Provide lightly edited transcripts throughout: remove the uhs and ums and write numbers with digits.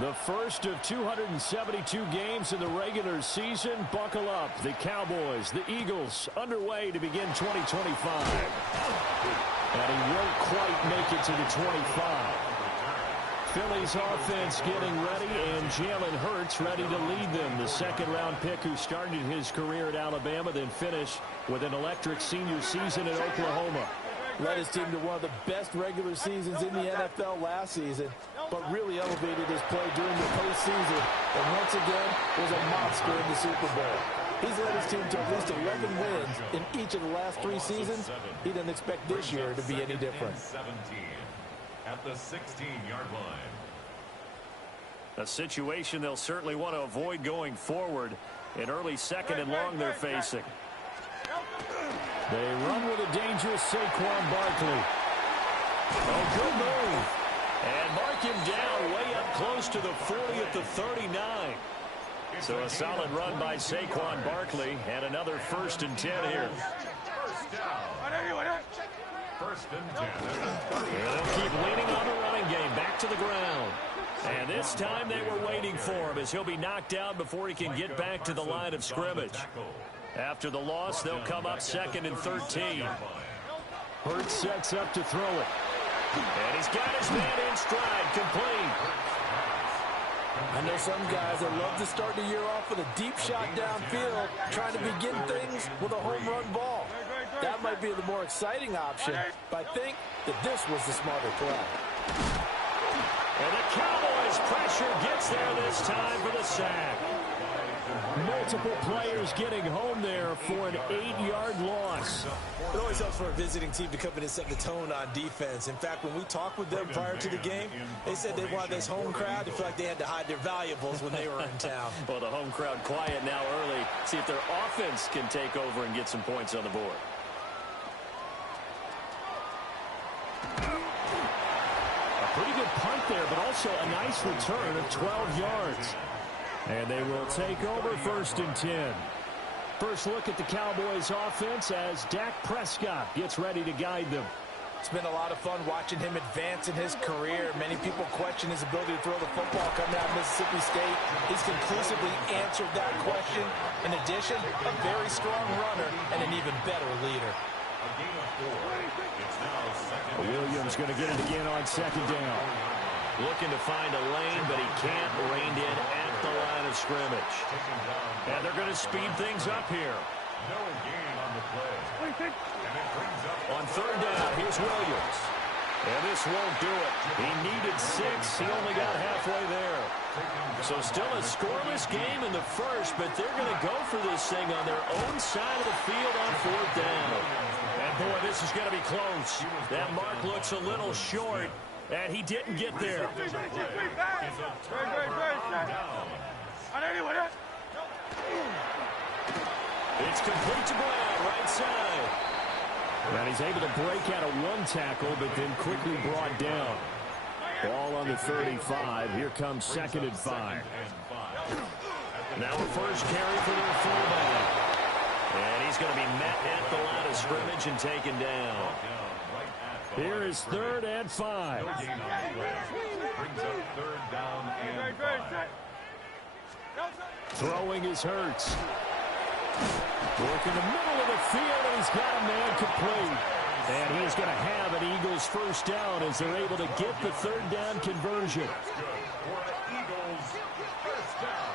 The first of 272 games in the regular season. Buckle up. The Cowboys, the Eagles, underway to begin 2025. And he won't quite make it to the 25. Philly's offense getting ready, and Jalen Hurts ready to lead them. The second-round pick who started his career at Alabama, then finished with an electric senior season at Oklahoma. Led his team to one of the best regular seasons in the NFL last season, but really elevated his play during the postseason, and once again was a monster in the Super Bowl. He's led his team to at least 11 wins in each of the last 3 seasons. He doesn't expect this year to be any different. At the 16-yard line. A situation they'll certainly want to avoid going forward. An early second and long they're facing. They run with a dangerous Saquon Barkley. Oh, good move. And mark him down way up close to the 40 at the 39. So a solid run by Saquon Barkley, and another 1st and 10 here. First down. First and 10. They'll keep leaning on the running game. Back to the ground. And this time they were waiting for him, as he'll be knocked down before he can get back to the line of scrimmage. After the loss, they'll come up 2nd and 13. Hurts sets up to throw it. And he's got his man in stride, complete. I know some guys that love to start the year off with a deep shot downfield, trying to begin things with a home run ball. That might be the more exciting option, but I think that this was the smarter play. And the Cowboys' pressure gets there this time for the sack. Multiple players getting home there for an 8-yard loss. It always helps for a visiting team to come in and set the tone on defense. In fact, when we talked with them prior to the game, they said they wanted this home crowd to feel like they had to hide their valuables when they were in town. Well, the home crowd quiet now early. See if their offense can take over and get some points on the board. A pretty good punt there, but also a nice return of 12 yards. And they will take over 1st and 10. First look at the Cowboys offense as Dak Prescott gets ready to guide them. It's been a lot of fun watching him advance in his career. Many people question his ability to throw the football coming out of Mississippi State. He's conclusively answered that question. In addition, a very strong runner and an even better leader. A gain of 4. It's now 2nd. Williams going to get it again on 2nd down. Looking to find a lane, but he can't rein in at the line of scrimmage. And they're going to speed things up here. No gain on the play. And it brings up on 3rd down, here's Williams. And this won't do it. He needed 6. He only got halfway there. So still a scoreless game in the first, but they're going to go for this thing on their own side of the field on 4th down. And boy, this is going to be close. That mark looks a little short. And he didn't get there. It's complete to Brown, right side. And he's able to break out of 1 tackle, but then quickly brought down. Ball on the 35. Here comes 2nd and 5. Now the first carry for their fullback. And he's going to be met at the line of scrimmage and taken down. Here is 3rd and 5. no gain on the play. Brings up 3rd down and 5. Throwing is Hurts. Work in the middle of the field, and he's got a man complete. And he's going to have an Eagles 1st down as they're able to get the 3rd down conversion. That's good for an Eagles 1st down.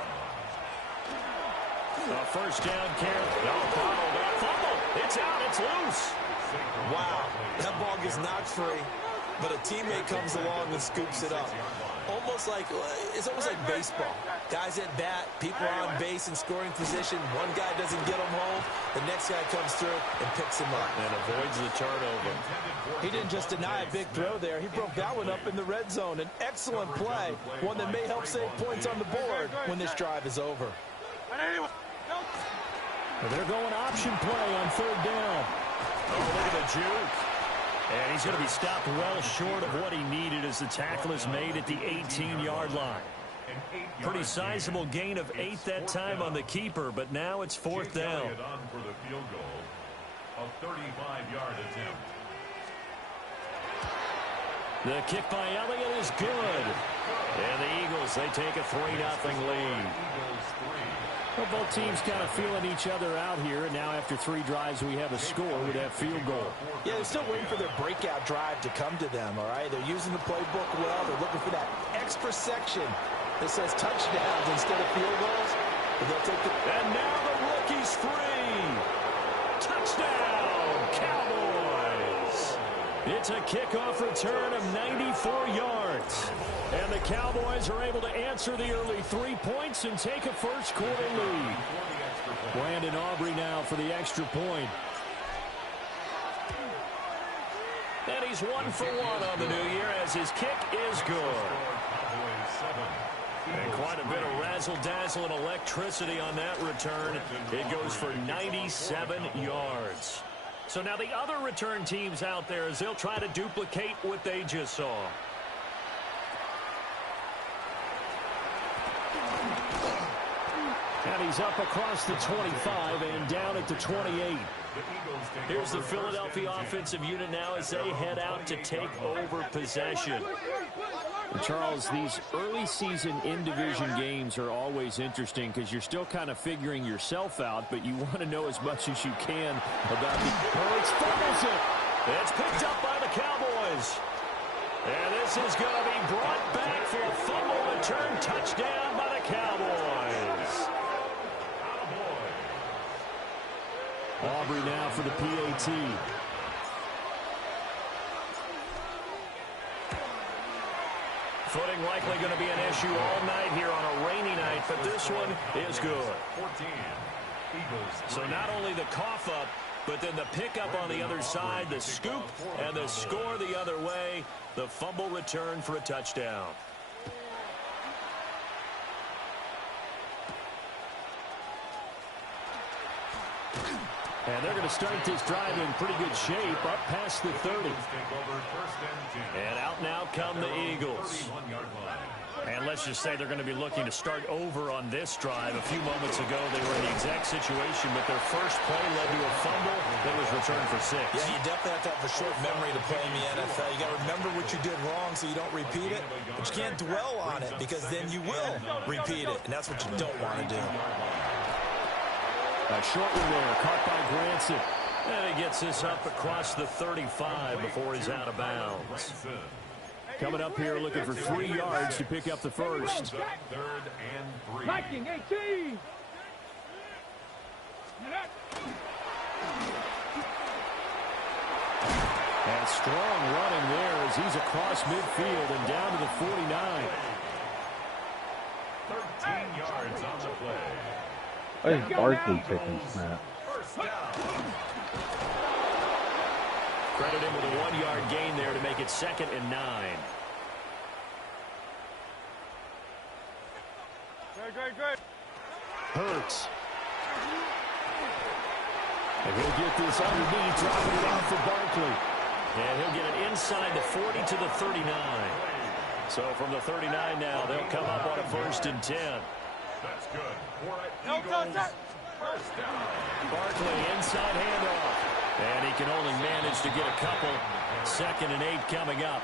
A 1st down carry. No, fumble. It's out. It's loose. Wow, that ball gets knocked free, but a teammate comes along and scoops it up. It's almost like baseball. Guys at bat, people are on base in scoring position. One guy doesn't get him home. The next guy comes through and picks him up. And avoids the turnover. He didn't just deny a big throw there. He broke that one up in the red zone. An excellent play, one that may help save points on the board when this drive is over. They're going option play on 3rd down. Oh, look at the juke. And he's going to be stopped well short of what he needed as the tackle is made at the 18-yard line. Pretty sizable gain of 8 that time on the keeper, but now it's 4th down. On for the field goal, a 35-yard attempt. The kick by Elliott is good. And the Eagles, they take a 3-0 lead. Well, both teams kind of feeling each other out here. And now after 3 drives, we have a score with that field goal. Yeah, they're still waiting for their breakout drive to come to them, all right? They're using the playbook well. They're looking for that extra section that says touchdowns instead of field goals. But they'll take the... And now the rookie's free. Touchdown, Cowboys. It's a kickoff return of 94 yards. And the Cowboys are able to answer the early 3 points and take a first-quarter lead. Brandon Aubrey now for the extra point. And he's 1 for 1 on the new year as his kick is good. And quite a bit of razzle-dazzle and electricity on that return. It goes for 97 yards. So now the other return teams out there as they'll try to duplicate what they just saw. And he's up across the 25 and down at the 28. Here's the Philadelphia offensive unit now as they head out to take over possession. And Charles, these early season in-division games are always interesting because you're still kind of figuring yourself out, but you want to know as much as you can about the... Hurts fumbles it. It's picked up by the Cowboys. And this is going to be brought back for a fumble return touchdown by the Cowboys. Aubrey now for the PAT. Footing likely going to be an issue all night here on a rainy night, but this one is good. So not only the cough up, but then the pickup on the other side, the scoop, and the score the other way, the fumble return for a touchdown. And they're going to start this drive in pretty good shape, up past the 30. And out now come the Eagles. And let's just say they're going to be looking to start over on this drive. A few moments ago, they were in the exact situation, but their first play led to a fumble that was returned for 6. Yeah, you definitely have to have a short memory to play in the NFL. You got to remember what you did wrong so you don't repeat it, but you can't dwell on it because then you will repeat it, and that's what you don't want to do. A short one there, caught by Granson. And he gets this up across the 35 before he's out of bounds. Coming up here looking for 3 yards to pick up the first. 3rd and 3. 19-18. And strong running there as he's across midfield and down to the 49. 13 yards on the play. Why is Barkley taking snap? Credit him with a 1-yard gain there to make it 2nd and 9. Good. Hurts. And he'll get this underneath, dropping it off for Barkley. And he'll get it inside the 40 to the 39. So from the 39 now, they'll come up on a 1st and 10. That's good. For an Eagles first down. Barkley inside handoff. And he can only manage to get a couple. 2nd and 8 coming up.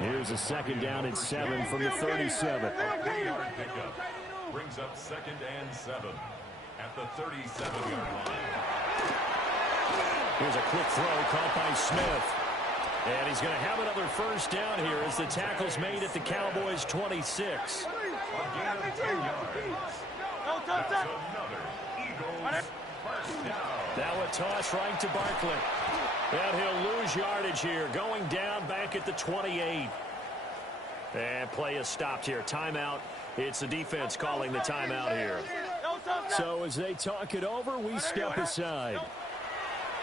Here's a 2nd down and 7 from the 37. A 3-yard pickup brings up 2nd and 7 at the 37-yard line. Here's a quick throw caught by Smith. And he's going to have another 1st down here as the tackle's made at the Cowboys' 26. Again, 10 yards. That's another Eagles first down. Now a toss right to Barkley. And he'll lose yardage here, going down back at the 28. And play is stopped here. Timeout. It's the defense calling the timeout here. So as they talk it over, we step aside.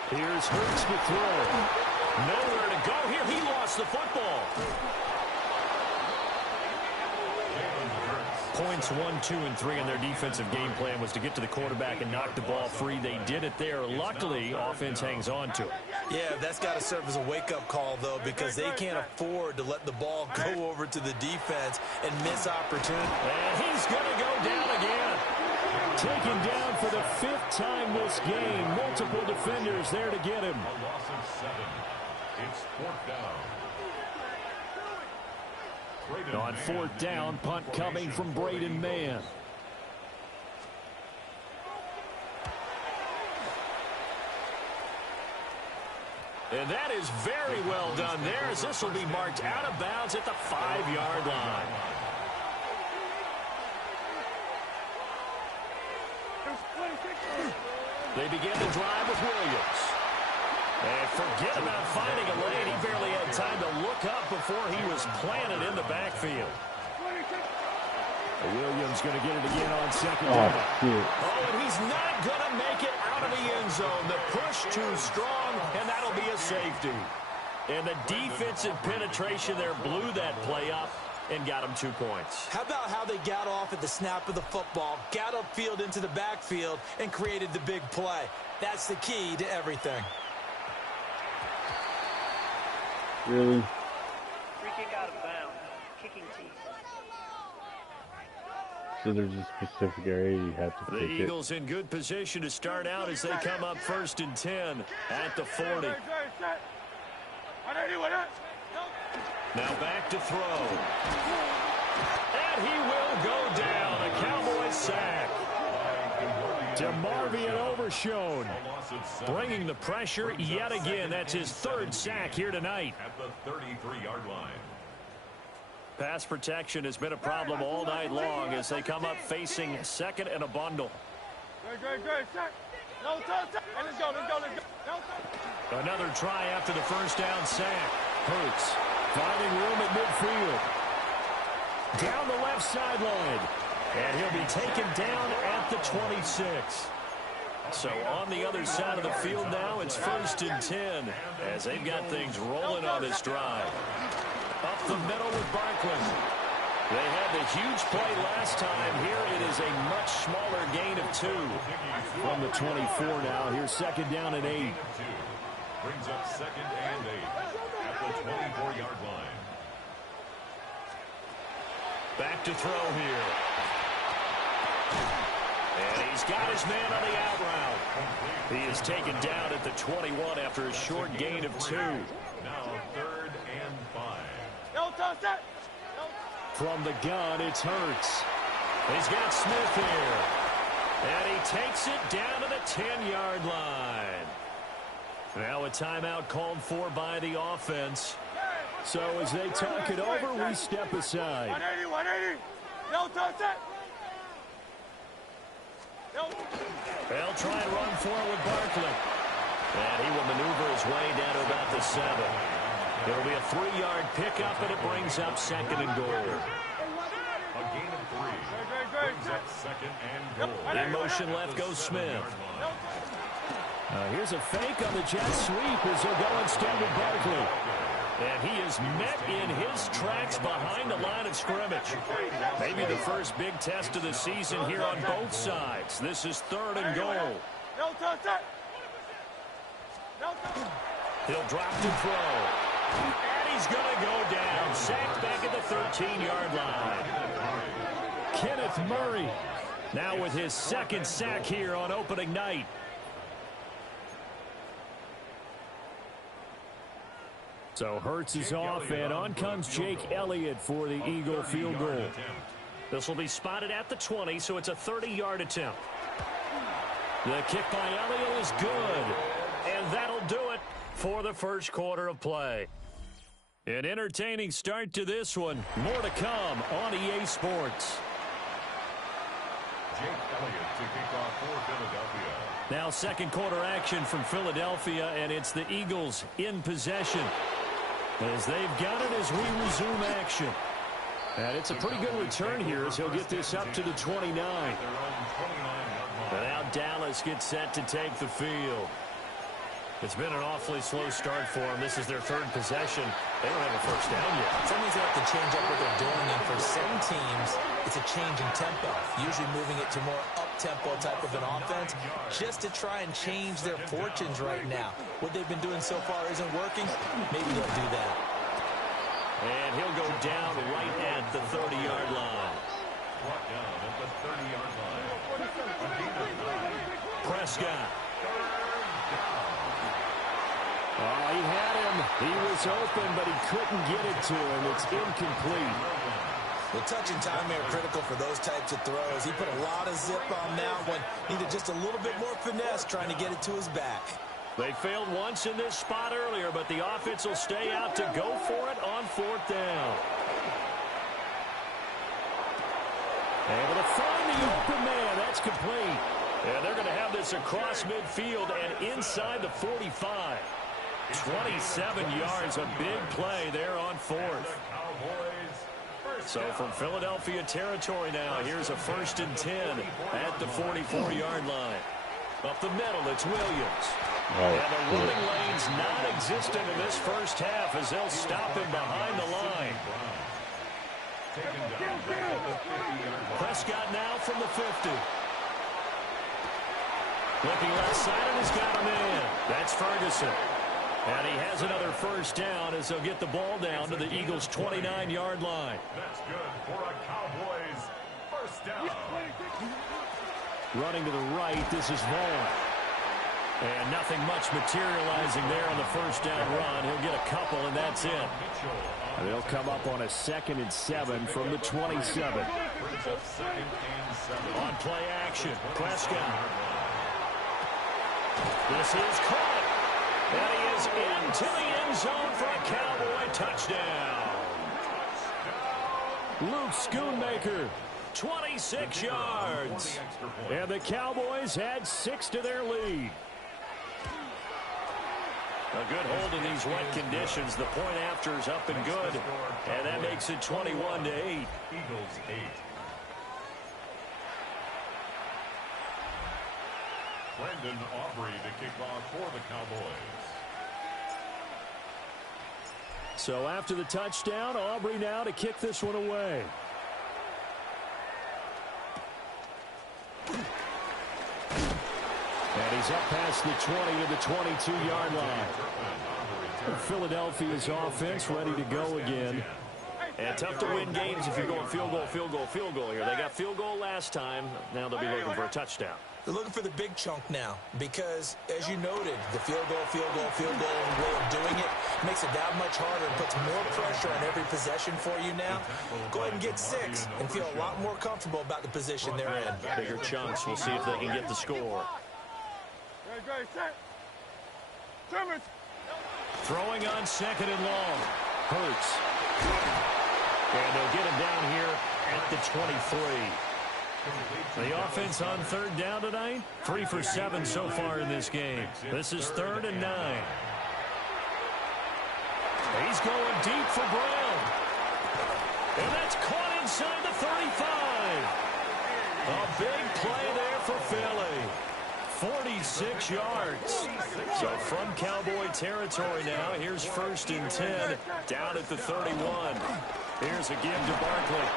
Here's Hurts to throw. Nowhere to go here. He lost the football. Points 1, 2, and 3 in their defensive game plan was to get to the quarterback and knock the ball free. They did it there. Luckily, offense hangs on to it. Yeah, that's got to serve as a wake-up call, though, because they can't afford to let the ball go over to the defense and miss opportunity. And he's going to go down again. Taken down for the 5th time this game. Multiple defenders there to get him. A loss of 7. It's 4th down. On fourth down, punt coming from Braden Mann. And that is very well done there, as this will be marked out of bounds at the 5-yard line. They begin the drive with Williams. And forget about finding a lane. He barely had time to look up before he was planted in the backfield. Williams going to get it again on second down. Oh, and he's not going to make it out of the end zone. The push too strong, and that'll be a safety. And the defensive penetration there blew that play up and got him 2 points. How about how they got off at the snap of the football, got upfield into the backfield, and created the big play? That's the key to everything. Really? Free kick out of bounds. Kicking team. So there's a specific area you have to The kick Eagles in good position to start out as they come up 1st and 10 at the 40. Now back to throw. And he will go down. A Cowboys sack. DeMarvion overshown. Bringing the pressure yet again. That's his 3rd sack here tonight. At the 33-yard line. Pass protection has been a problem all night long as they come up facing 2nd and a bundle. Another try after the 1st down sack. Hurts finding room at midfield. Down the left sideline. And he'll be taken down at the 26. So on the other side of the field now, it's 1st and 10 as they've got things rolling on this drive. Up the middle with Barkley. They had the huge play last time. Here it is a much smaller gain of 2. From the 24 now. Here's 2nd down and 8. Brings up 2nd and 8 at the 24-yard line. Back to throw here. And he's got his man on the out route. He is taken down at the 21 after a short gain of 2. Now 3rd and 5. From the gun, it's Hurts. He's got Smith here. And he takes it down to the 10-yard line. Now a timeout called for by the offense. So as they talk it over, we step aside. 180. They'll try and run for it with Barkley. And he will maneuver his way down to about the 7. It'll be a 3-yard pickup, and it brings up 2nd and goal. A gain of 3. Brings up 2nd and goal. In motion left goes Smith. Here's a fake on the jet sweep as he'll go instead with Barkley. And he is met in his tracks behind the line of scrimmage. Maybe the first big test of the season here on both sides. This is 3rd and goal. He'll drop to throw. And he's going to go down. Sacked back at the 13-yard line. Kenneth Murray now with his 2nd sack here on opening night. So Hurts is off, and on comes Jake Elliott for the Eagle field goal. This will be spotted at the 20, so it's a 30-yard attempt. The kick by Elliott is good, and that'll do it for the first quarter of play. An entertaining start to this one. More to come on EA Sports. Jake Elliott to kick off for Philadelphia. Now 2nd quarter action from Philadelphia, and it's the Eagles in possession. As they've got it as we resume action. And it's a pretty good return here as he'll get this up to the 29. And now Dallas gets set to take the field. It's been an awfully slow start for them. This is their 3rd possession. They don't have a first down yet. Sometimes they have to change up what they're doing, and for some teams, it's a change in tempo, usually moving it to more up-tempo type of an offense, just to try and change their fortunes right now. What they've been doing so far isn't working. Maybe they'll do that. And he'll go down right at the 30-yard line. Brought down at the 30-yard line. Prescott. Oh, he had him. He was open, but he couldn't get it to him. It's incomplete. The touch and timing are critical for those types of throws. He put a lot of zip on that one. Needed just a little bit more finesse trying to get it to his back. They failed once in this spot earlier, but the offense will stay out to go for it on 4th down. Able to find the open man. That's complete. And they're going to have this across midfield and inside the 45. 27 yards, a big play there on 4th. So from Philadelphia territory now, here's a 1st and 10 at the 44-yard line. Up the middle, it's Williams. And the running lane's non-existent in this first half as they'll stop him behind the line. Prescott now from the 50. Looking left side, and he's got a man. That's Ferguson. And he has another 1st down as they'll get the ball down to the Eagles' 29-yard line. That's good for a Cowboys 1st down. Running to the right, this is Vaughn. And nothing much materializing there on the 1st down run. He'll get a couple, and that's it. And they'll come up on a 2nd and 7 from the 27. On play action, Prescott. This is caught. And he is into the end zone for a Cowboy touchdown. Luke Schoonmaker, 26 yards. And the Cowboys add 6 to their lead. A good hold in these wet conditions. The point after is up and good. And that makes it 21-8. Eagles 8. Brendan Aubrey to kick off for the Cowboys. So after the touchdown, Aubrey now to kick this one away. And he's up past the 20 to the 22-yard line. Philadelphia's offense ready to go again. And tough to win games if you're going field goal, field goal, field goal here. They got field goal last time. Now they'll be looking for a touchdown. They're looking for the big chunk now because, as you noted, the field goal way of doing it makes it that much harder and puts more pressure on every possession for you now. Go ahead and get 6 and feel a lot more comfortable about the position they're in. Bigger chunks. We'll see if they can get the score. Throwing on 2nd and long. Hurts. And they'll get him down here at the 23. The offense on 3rd down tonight, 3 for 7 so far in this game. This is 3rd and 9. He's going deep for Brown. And that's caught inside the 35. A big play there for Philly. 46 yards. So from Cowboy territory now, here's 1st and 10 down at the 31. Here's a give to Barkley.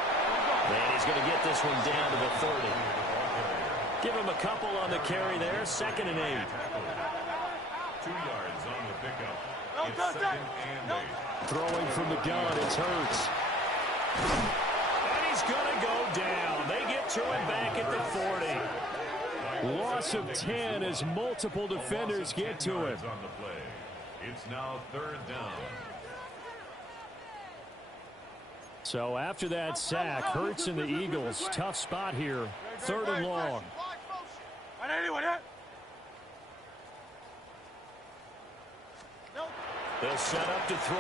And he's going to get this one down to the 30. Give him a couple on the carry there. 2nd and 8. 2 yards on the pickup. It's 2nd and 8. Throwing from the gun, it's Hurts. And he's going to go down. They get to him back at the 40. Loss of 10 as multiple defenders get to him. On the play. It's now 3rd down. So after that sack, Hurts and the Eagles, tough spot here. 3rd and long. They'll set up to throw.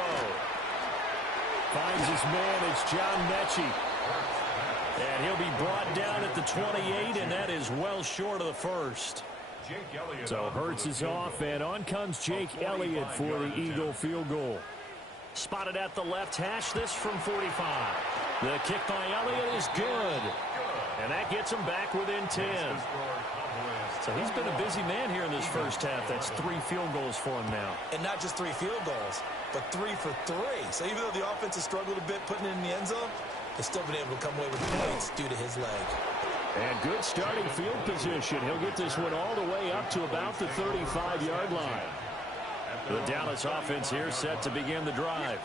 Finds his man, it's John Mechie. And he'll be brought down at the 28, and that is well short of the 1st. So Hurts is off, and on comes Jake Elliott for the Eagle field goal. Spotted at the left hash, this from 45. The kick by Elliott is good. And that gets him back within 10. So he's been a busy man here in this first half. That's 3 field goals for him now. And not just 3 field goals, but 3 for 3. So even though the offense has struggled a bit putting it in the end zone, they've still been able to come away with points due to his leg. And good starting field position. He'll get this one all the way up to about the 35-yard line. The Dallas offense here set to begin the drive.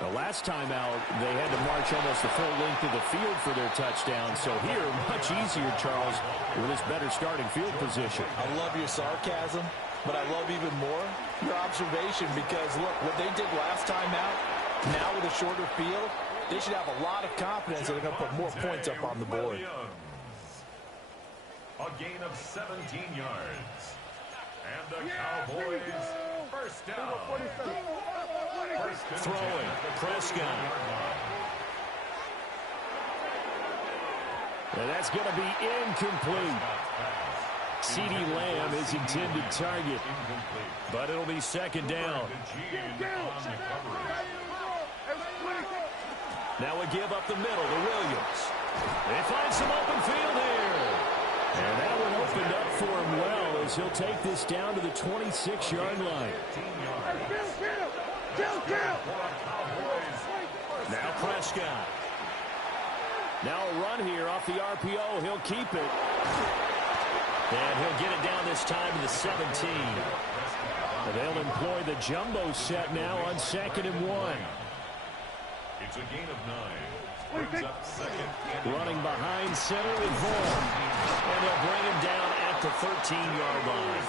The last time out, they had to march almost the full length of the field for their touchdown. So here, much easier, Charles, with this better starting field position. I love your sarcasm, But I love even more your observation because, look, what they did last time out, now with a shorter field, they should have a lot of confidence that they're going to put more points up on the board. A gain of 17 yards. And the Cowboys first down. Throwing, Prescott. And that's going to be incomplete. CeeDee Lamb is intended target, but it'll be second down. Now we give up the middle to Williams. They find some open field here. And that one opened up for him well as he'll take this down to the 26-yard line. Now Prescott. Now a run here off the RPO. He'll keep it. And he'll get it down this time to the 17. And they'll employ the jumbo set now on 2nd and 1. It's a gain of 9. Brings up second. Running behind center with Vaughn. And they'll bring him down at the 13-yard line.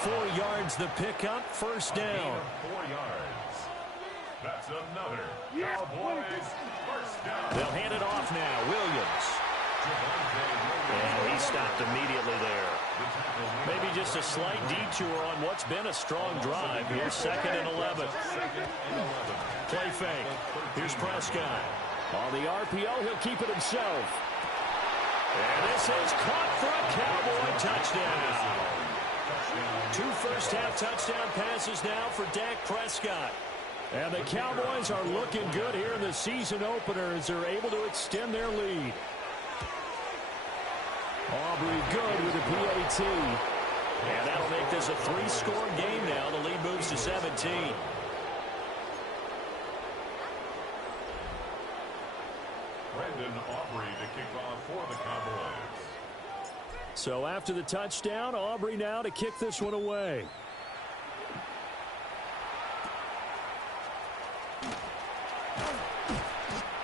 4 yards the pickup, first down. 4 yards. That's another Cowboys first down. They'll hand it off now. Williams. And he stopped immediately there. Maybe just a slight detour on what's been a strong drive. Here's 2nd and 11. Play fake. Here's Prescott. On the RPO, he'll keep it himself. And this is caught for a Cowboy touchdown. 2 first-half touchdown passes now for Dak Prescott. And the Cowboys are looking good here in the season opener as they're able to extend their lead. Aubrey good with a PAT. And that'll make this a 3-score game now. The lead moves to 17. Brandon Aubrey to kick off for the Cowboys. So after the touchdown, Aubrey now to kick this one away.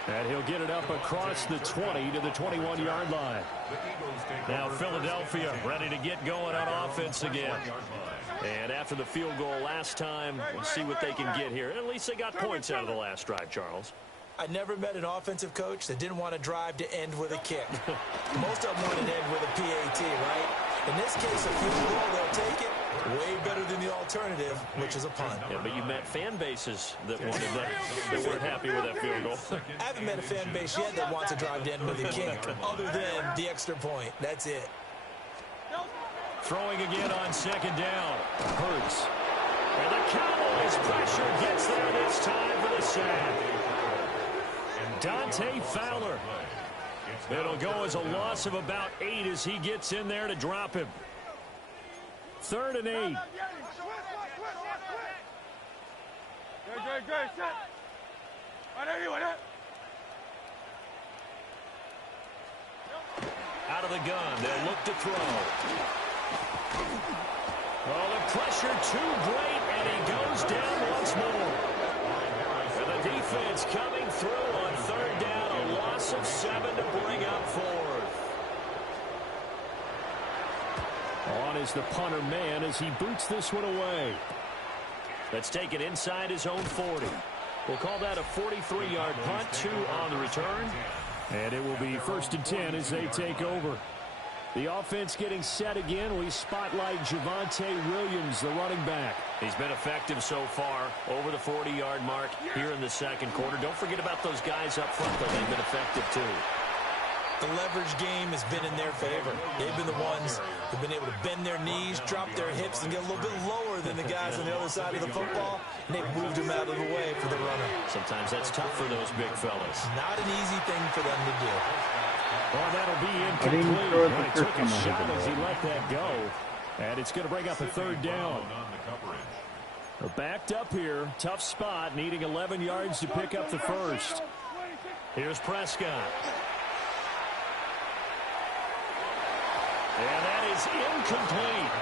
And he'll get it up across the 20 to the 21-yard line. Now Philadelphia ready to get going on offense again. And after the field goal last time, we'll see what they can get here. At least they got points out of the last drive, Charles. I never met an offensive coach that didn't want to drive to end with a kick. Most of them wanted to end with a PAT, right? In this case, a field goal, they'll take it. Way better than the alternative, which is a punt. Yeah, but you met fan bases that wanted that weren't happy with that field goal. I haven't met a fan base yet that wants to drive to end with a kick, other than the extra point. That's it. Throwing again on 2nd down. Hurts. And the Cowboys pressure gets there this time for the sack. Dante Fowler. It'll go as a loss of about 8 as he gets in there to drop him. 3rd and 8. Good, set. Out of the gun, they'll look to throw. Oh, the pressure too great, and he goes down once more. And the defense coming through on 3rd down, a loss of 7 to bring up 4th. On is the punter man as he boots this one away. That's taken inside his own 40. We'll call that a 43-yard punt, 2 on the return. And it will be 1st and 10 as they take over. The offense getting set again. We spotlight Javonte Williams, the running back. He's been effective so far, over the 40-yard mark here in the 2nd quarter. Don't forget about those guys up front, though. They've been effective, too. The leverage game has been in their favor. They've been the ones who've been able to bend their knees, drop their hips, and get a little bit lower than the guys on the other side of the football, and they've moved them out of the way for the runner. Sometimes that's tough for those big fellas. Not an easy thing for them to do. Well, that'll be I didn't incomplete. throw it the He first took a time I hit shot the as he ball. let that go. And it's going to bring up a 3rd down. They're backed up here. Tough spot, needing 11 yards to pick up the first. Here's Prescott. And that is incomplete.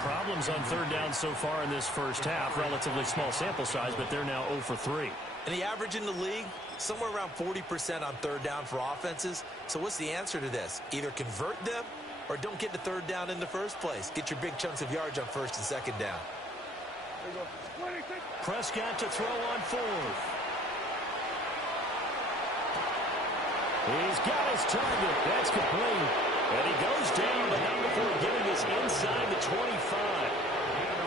Problems on 3rd down so far in this first half. Relatively small sample size, but they're now 0 for 3. And the average in the league, somewhere around 40% on 3rd down for offenses. So what's the answer to this? Either convert them or don't get the third down in the first place. Get your big chunks of yards on first and second down. Prescott to throw on fourth. He's got his target. That's complete. And he goes down, but not before getting us inside the 25.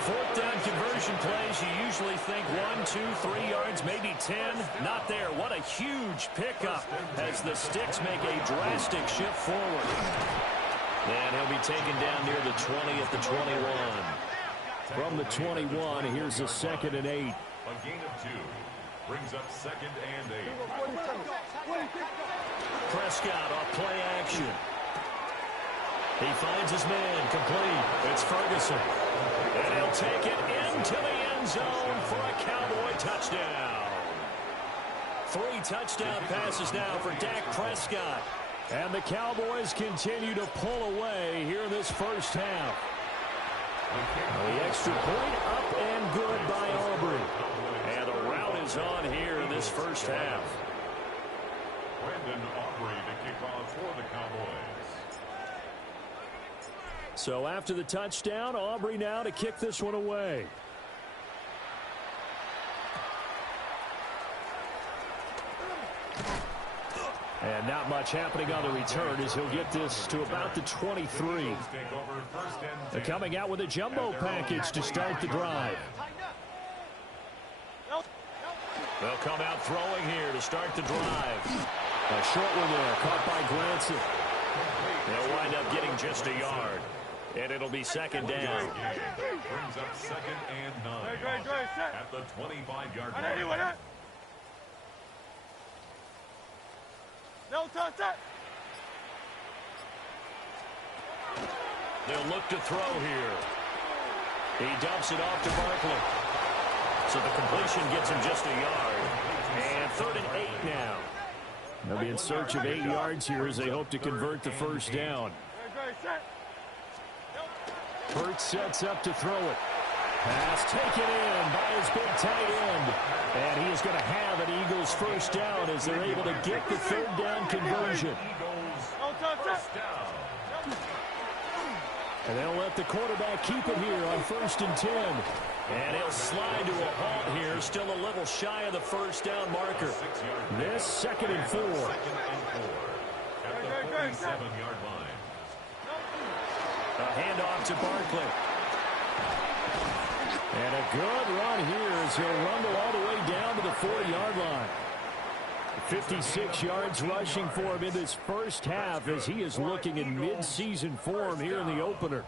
Fourth down conversion plays, you usually think 1, 2, 3 yards, maybe 10. Not there. What a huge pickup as the Sticks make a drastic shift forward. And he'll be taken down near the 20 at the 21. From the 21, here's a 2nd and 8. A gain of 2 brings up 2nd and 8. Prescott off play action. He finds his man, complete. It's Ferguson. And he'll take it into the end zone for a Cowboy touchdown. 3 touchdown passes now for Dak Prescott. And the Cowboys continue to pull away here in this first half. The extra point up and good by Aubrey. And the rout is on here in this first half. Brandon Aubrey to kick off for the Cowboys. So after the touchdown, Aubrey now to kick this one away. And not much happening on the return as he'll get this to about the 23. They're coming out with a jumbo package to start the drive. They'll come out throwing here to start the drive. A short one there, caught by Granson. They'll wind up getting just a yard. And it'll be 2nd down. Brings up 2nd and 9 at the 25-yard line. They'll look to throw here. He dumps it off to Barkley. So the completion gets him just a yard. And 3rd and 8 now. They'll be in search of 8 yards here as they hope to convert the first down. Hurts sets up to throw it. Pass taken in by his big tight end. And he is going to have an Eagles first down as they're able to get the 3rd down conversion. And they'll let the quarterback keep it here on 1st and 10. And he'll slide to a halt here, still a little shy of the first down marker. This 2nd and 4. At the 47-yard line. A handoff to Barkley. And a good run here as he'll rumble all the way down to the 40-yard line. 56 yards rushing for him in this first half as he is looking in mid-season form here in the opener.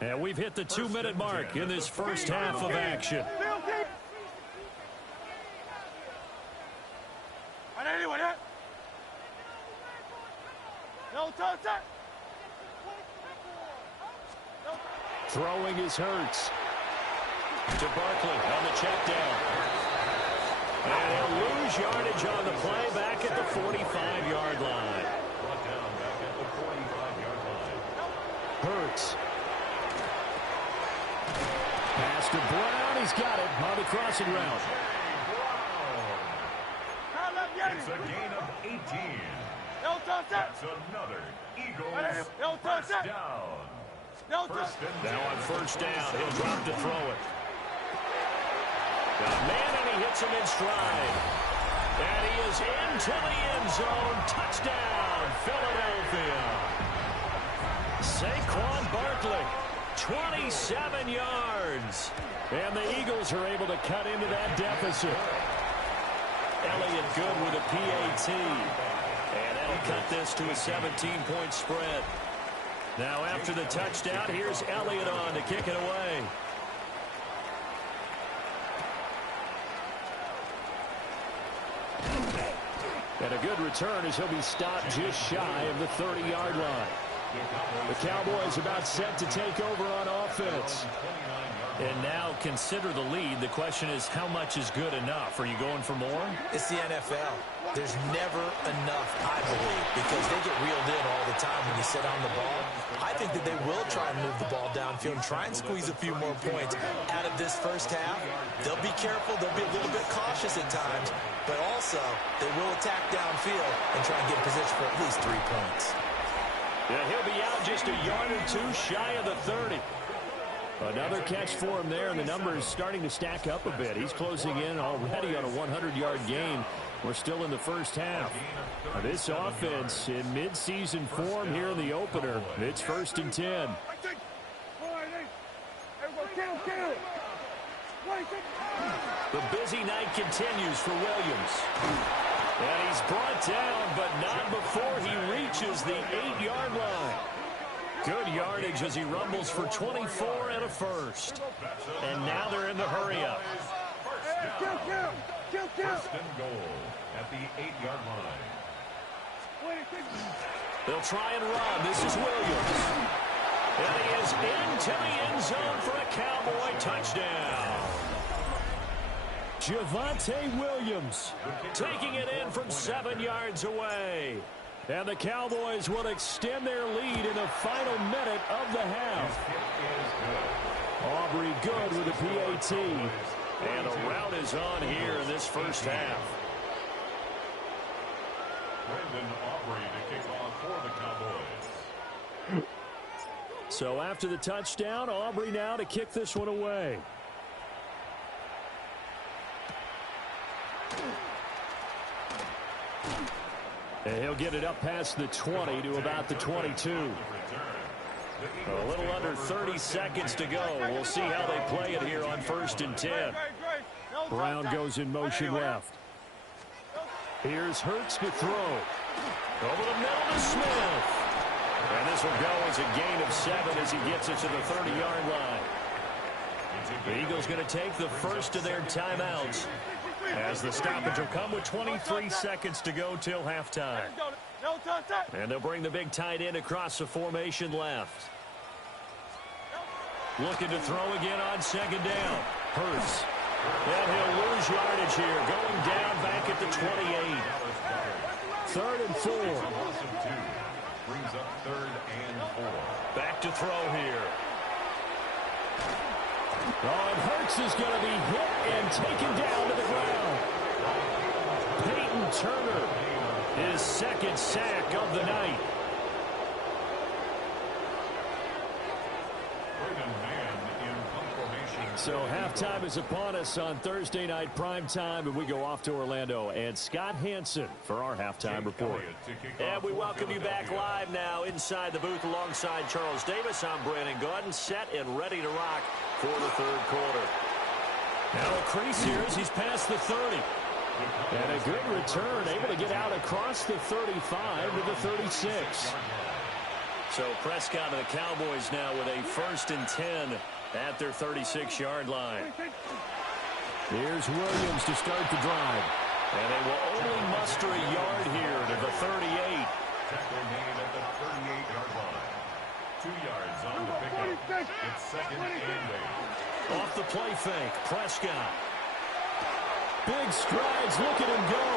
And we've hit the 2-minute mark in this first half of action. Throwing is Hurts. To Barkley on the check down. And he'll lose yardage on the play back at the 45-yard line. Brought down back at the 45-yard line. Hurts. Pass to Brown. He's got it on the crossing route. It's a gain of 18. That's another Eagles first down. Now on first down, he'll drop to throw it. Got a man, and he hits him in stride. And he is into the end zone. Touchdown, Philadelphia. Saquon Barkley, 27 yards. And the Eagles are able to cut into that deficit. Elliott good with a PAT. And that'll cut this to a 17-point spread. Now after the touchdown, here's Elliott on to kick it away. And a good return as he'll be stopped just shy of the 30-yard line. The Cowboys about set to take over on offense. And now consider the lead. The question is, how much is good enough? Are you going for more? It's the NFL. There's never enough, I believe, because they get reeled in all the time when you sit on the ball. I think that they will try and move the ball downfield and try and squeeze a few more points out of this first half. They'll be careful. They'll be a little bit cautious at times, but also they will attack downfield and try and get position for at least 3 points. Yeah, he'll be out just a yard or two shy of the 30. Another catch for him there, and the numbers starting to stack up a bit. He's closing in already on a 100-yard game. We're still in the first half. This offense in mid-season form here in the opener. It's 1st and 10. The busy night continues for Williams. And he's brought down, but not before he reaches the 8-yard line. Good yardage as he rumbles for 24 and a first. And now they're in the hurry-up. First and goal at the 8-yard line. They'll try and run. This is Williams. And he is into the end zone for a Cowboy touchdown. Javonte Williams taking it in from 7 yards away. And the Cowboys will extend their lead in the final minute of the half. Aubrey good with a PAT. And a rout is on here in this first half. Brendan Aubrey to kick off for the Cowboys. So after the touchdown, Aubrey now to kick this one away. And he'll get it up past the 20 to about the 22. A little under 30 seconds to go. We'll see how they play it here on 1st and 10. Brown goes in motion left. Here's Hurts to throw. Over the middle to Smith. And this will go as a gain of 7 as he gets it to the 30-yard line. The Eagles going to take the first of their timeouts, as the stoppage will come with 23 seconds to go till halftime. And they'll bring the big tight end across the formation left. Looking to throw again on 2nd down. Hurts. And he'll lose yardage here. Going down back at the 28. 3rd and 4. Brings up 3rd and 4. Back to throw here. Oh, and Hurts is going to be hit and taken down to the ground. Peyton Turner, his 2nd sack of the night. So halftime is upon us on Thursday night prime time, and we go off to Orlando. And Scott Hansen for our halftime report. And we welcome you back live now inside the booth alongside Charles Davis. I'm Brandon Gordon, set and ready to rock for the 3rd quarter. Now a crease here as he's past the 30. And a good return, able to get out across the 35 to the 36. So Prescott and the Cowboys now with a 1st and 10 at their 36-yard line. Here's Williams to start the drive. And they will only muster a yard here to the 38. Tackle made at the 38-yard line. 2 yards on the pickup. It's 2nd and 8. Off the play fake, Prescott. Big strides, look at him go.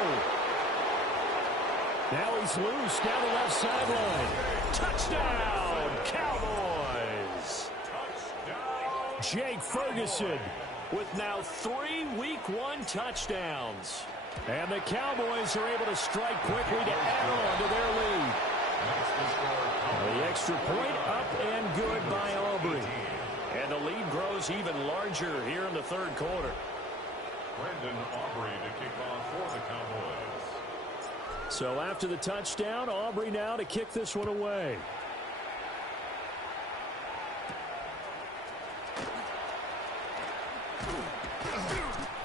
Now he's loose down the left sideline. Touchdown, Cowboys. Jake Ferguson with now 3 Week 1 touchdowns. And the Cowboys are able to strike quickly to add on to their lead. The extra point up and good by Aubrey. And the lead grows even larger here in the 3rd quarter. Brendan Aubrey to kick off for the Cowboys. So after the touchdown, Aubrey now to kick this one away.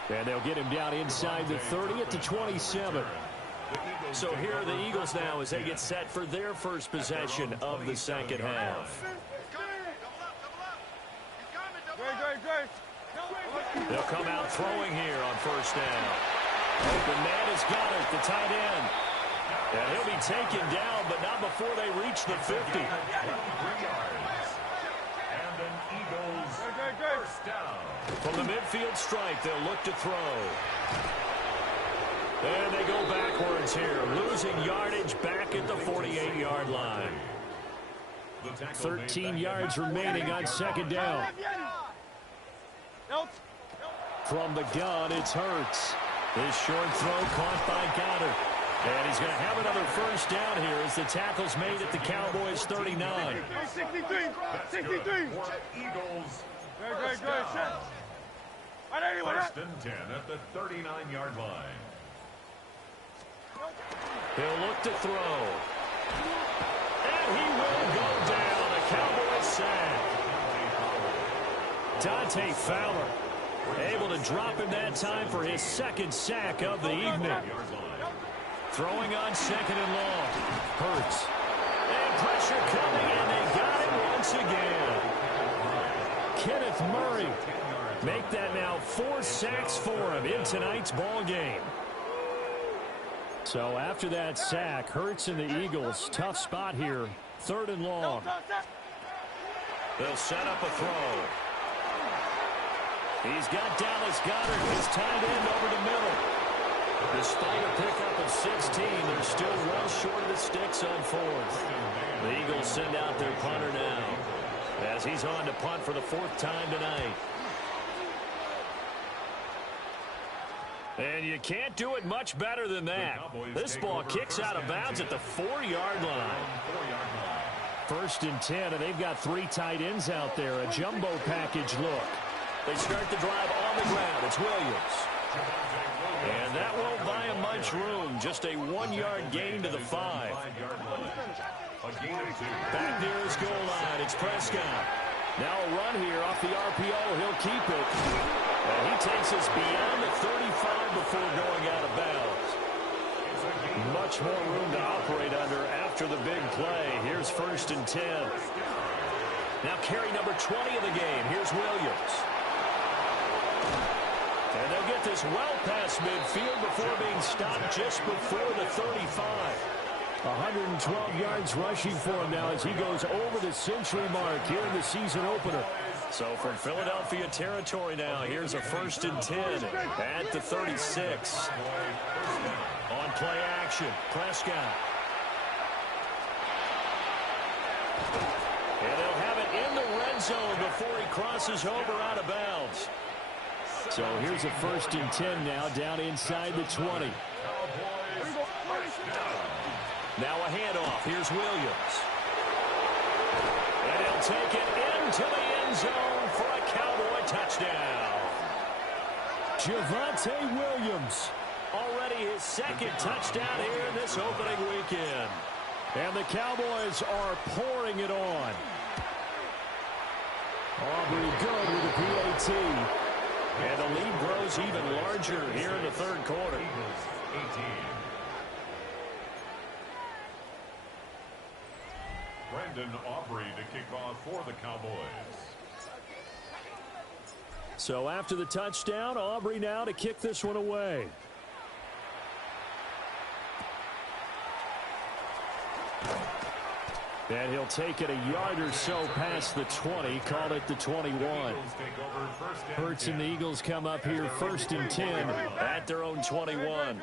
And they'll get him down inside the 30 at the 27. So here are the Eagles now as they get set for their first possession of the 2nd half. They'll come out throwing here on 1st down. Open man has got it, the tight end. And he'll be taken down, but not before they reach the 50. 3 yards. And an Eagles first down. From the midfield stripe, they'll look to throw. And they go backwards here, losing yardage back at the 48-yard line. 13 yards remaining on 2nd down. From the gun, it's Hurts. His short throw caught by G.R.R. And he's going to have another first down here as the tackle's made at the Cowboys' 39. 63. Eagles. Good. First and 10 at the 39-yard line. He'll look to throw. And he will go down. A Cowboys sack. Dante Fowler able to drop him that time for his second sack of the evening. Throwing on second and long. Hurts. And pressure coming, and they got him once again. Kenneth Murray make that now 4 sacks for him in tonight's ball game. So after that sack, Hurts and the Eagles, tough spot here. Third and long. They'll set up a throw. He's got Dallas Goedert, his tight end, over the middle. Despite a pickup of 16, they're still well short of the sticks on fourth. The Eagles send out their punter now as he's on to punt for the 4th time tonight. And you can't do it much better than that. This ball kicks out of bounds at the 4-yard line. First and 10, and they've got 3 tight ends out there. A jumbo package look. They start the drive on the ground. It's Williams. And that won't buy him much room. Just a 1-yard gain to the 5. Back near his goal line. It's Prescott. Now a run here off the RPO. He'll keep it. And he takes us beyond the 35 before going out of bounds. Much more room to operate under after the big play. Here's first and 10. Now carry number 20 of the game. Here's Williams. And they'll get this well past midfield before being stopped just before the 35. 112 yards rushing for him now as he goes over the century mark here in the season opener. So from Philadelphia territory now, here's a first and 10 at the 36. On play action, Prescott. And they'll have it in the red zone before he crosses over out of bounds. So here's a first and 10 now down inside the 20. Now a handoff. Here's Williams. And he'll take it into the end zone for a Cowboy touchdown. Javonte Williams. Already his second touchdown here in this opening weekend. And the Cowboys are pouring it on. Aubrey good with the PAT. And the lead grows even larger here in the third quarter. 18. Brendan Aubrey to kick off for the Cowboys. So after the touchdown, Aubrey now to kick this one away. And he'll take it a yard or so past the 20, call it the 21. Hurts and the Eagles come up here first and 10 at their own 21.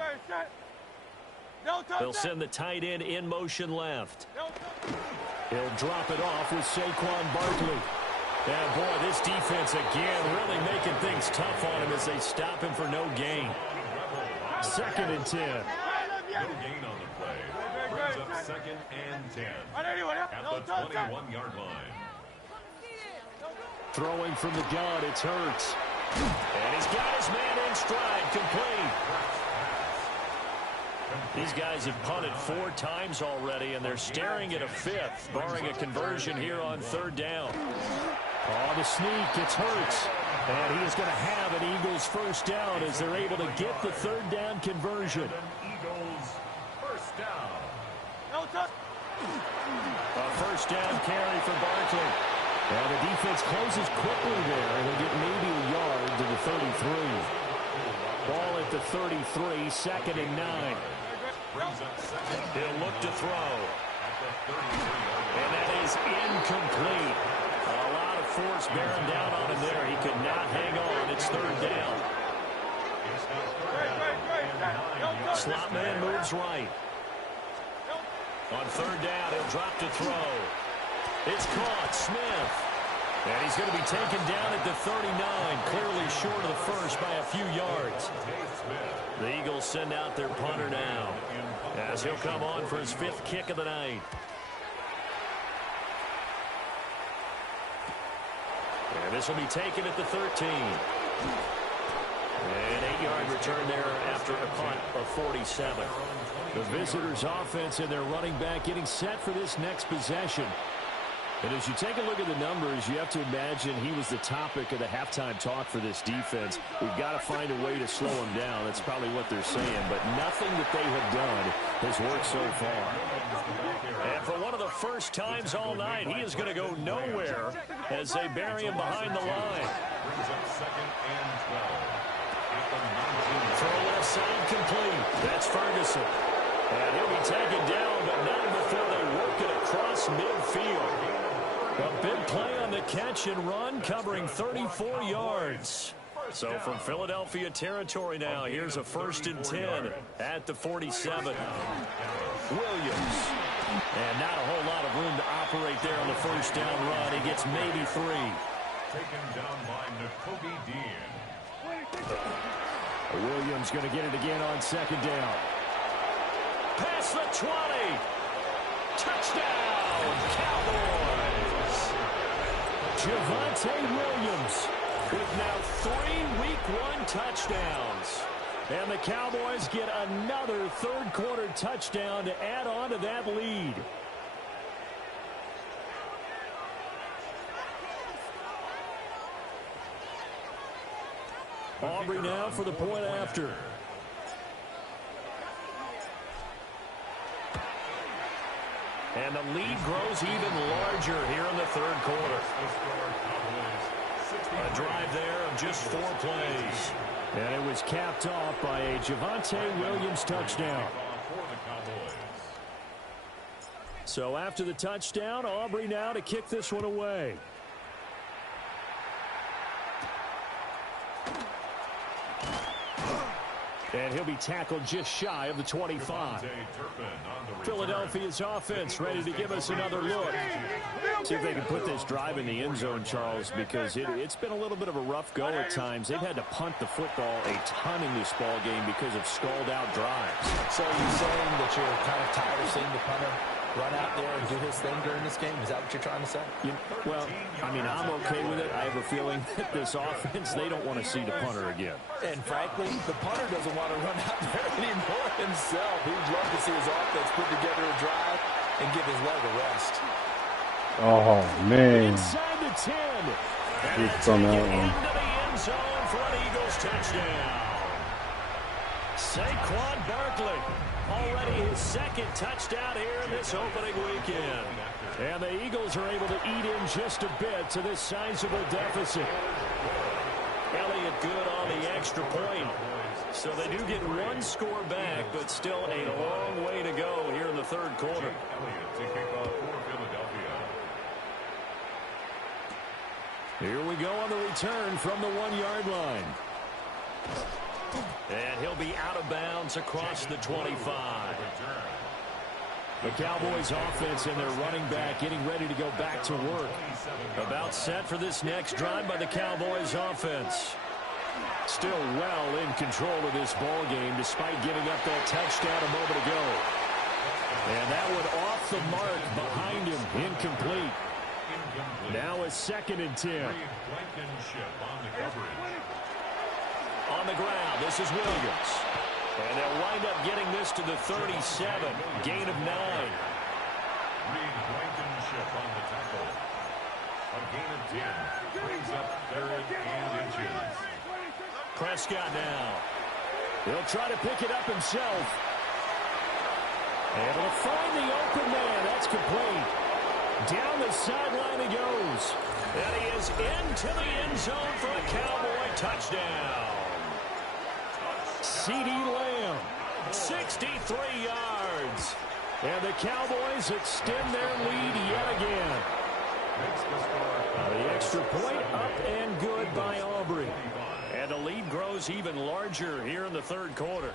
They'll send the tight end in motion left. He'll drop it off with Saquon Barkley. And boy, this defense again really making things tough on him as they stop him for no gain. Second and 10. No gain on the play. Brings up second and 10 at the 21-yard line. Throwing from the gun, it's Hurts. And he's got his man in stride, complete. These guys have punted 4 times already, and they're staring at a 5th, barring a conversion here on third down. Oh, the sneak, it's Hurts. And he is going to have an Eagles first down as they're able to get the third down conversion. Eagles first down. A first down carry for Barkley. And the defense closes quickly there, and he'll get maybe a yard to the 33. Ball at the 33, second and 9. He'll look to throw. And that is incomplete. A lot of force bearing down on him there. He could not hang on. It's third down. Slot man moves right. On third down, he'll drop to throw. It's caught. Smith. And he's going to be taken down at the 39, clearly short of the first by a few yards. The Eagles send out their punter now, as he'll come on for his 5th kick of the night. And this will be taken at the 13. An 8-yard return there after a punt of 47. The visitors' offense and their running back getting set for this next possession. And as you take a look at the numbers, you have to imagine he was the topic of the halftime talk for this defense. We've got to find a way to slow him down. That's probably what they're saying. But nothing that they have done has worked so far. And for one of the first times all night, he is going to go nowhere as they bury him behind the line. Throw left side complete. That's Ferguson. And he'll be taken down, but not before they work it across midfield. A big play on the catch and run, covering 34 yards. So from Philadelphia territory now, here's a 1st and 10 at the 47. Williams. And not a whole lot of room to operate there on the first down run. He gets maybe 3. Taken down by Nakobe Dean. Williams going to get it again on 2nd down. Past the 20. Touchdown, Cowboys. Javonte Williams with now 3 Week 1 touchdowns. And the Cowboys get another 3rd quarter touchdown to add on to that lead. Aubrey now for the point after. And the lead grows even larger here in the 3rd quarter. A drive there of just 4 plays. And it was capped off by a Javonte Williams touchdown. So after the touchdown, Aubrey now to kick this one away. And he'll be tackled just shy of the 25. Philadelphia's offense ready to give us another look. See if they can put this drive in the end zone, Charles, because it's been a little bit of a rough go at times. They've had to punt the football a ton in this ball game because of stalled-out drives. So are you saying that you're kind of tired of seeing the punter run out there and do his thing during this game? Is that what you're trying to say? Well, I mean, I'm okay with it. I have a feeling that this offense, they don't want to see the punter again. And frankly, the punter doesn't want to run out there anymore himself. He'd love to see his offense put together a drive and give his leg a rest. Oh, man. Inside the 10. And He's from that one. Into the end zone for an Eagles touchdown. Saquon Barkley. Already his 2nd touchdown here in this opening weekend. And the Eagles are able to eat in just a bit to this sizable deficit. Elliott good on the extra point. So they do get 1 score back, but still a long way to go here in the 3rd quarter. Here we go on the return from the 1-yard line. And he'll be out of bounds across the 25. The Cowboys offense and their running back getting ready to go back to work. About set for this next drive by the Cowboys offense. Still well in control of this ball game despite giving up that touchdown a moment ago. And that one off the mark behind him, incomplete. Now a 2nd and 10. On the ground, this is Williams. And they'll wind up getting this to the 37. Gain of 9. Reed Blankenship on the tackle. A gain of 10. Brings up 3rd and inches. Prescott now. He'll try to pick it up himself. Able to find the open man. That's complete. Down the sideline he goes. And he is into the end zone for a Cowboy touchdown. C.D. Lamb, 63 yards. And the Cowboys extend their lead yet again. The extra point up and good by Aubrey. And the lead grows even larger here in the 3rd quarter.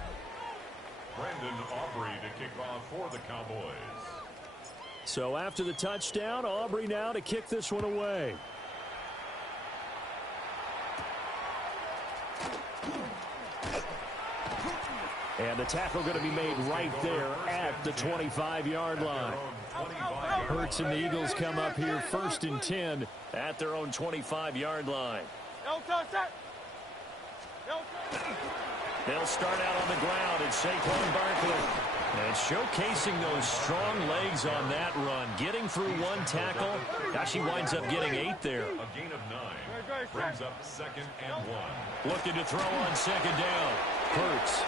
Brandon Aubrey to kick off for the Cowboys. So after the touchdown, Aubrey now to kick this one away. And the tackle going to be made right there at the 25-yard line. Hurts and the Eagles come up here 1st and 10 at their own 25-yard line. They'll start out on the ground at Saquon Barkley. And showcasing those strong legs on that run. Getting through one tackle. Actually winds up getting 8 there. A gain of 9. Brings up 2nd and 1. Looking to throw on 2nd down. Hurts.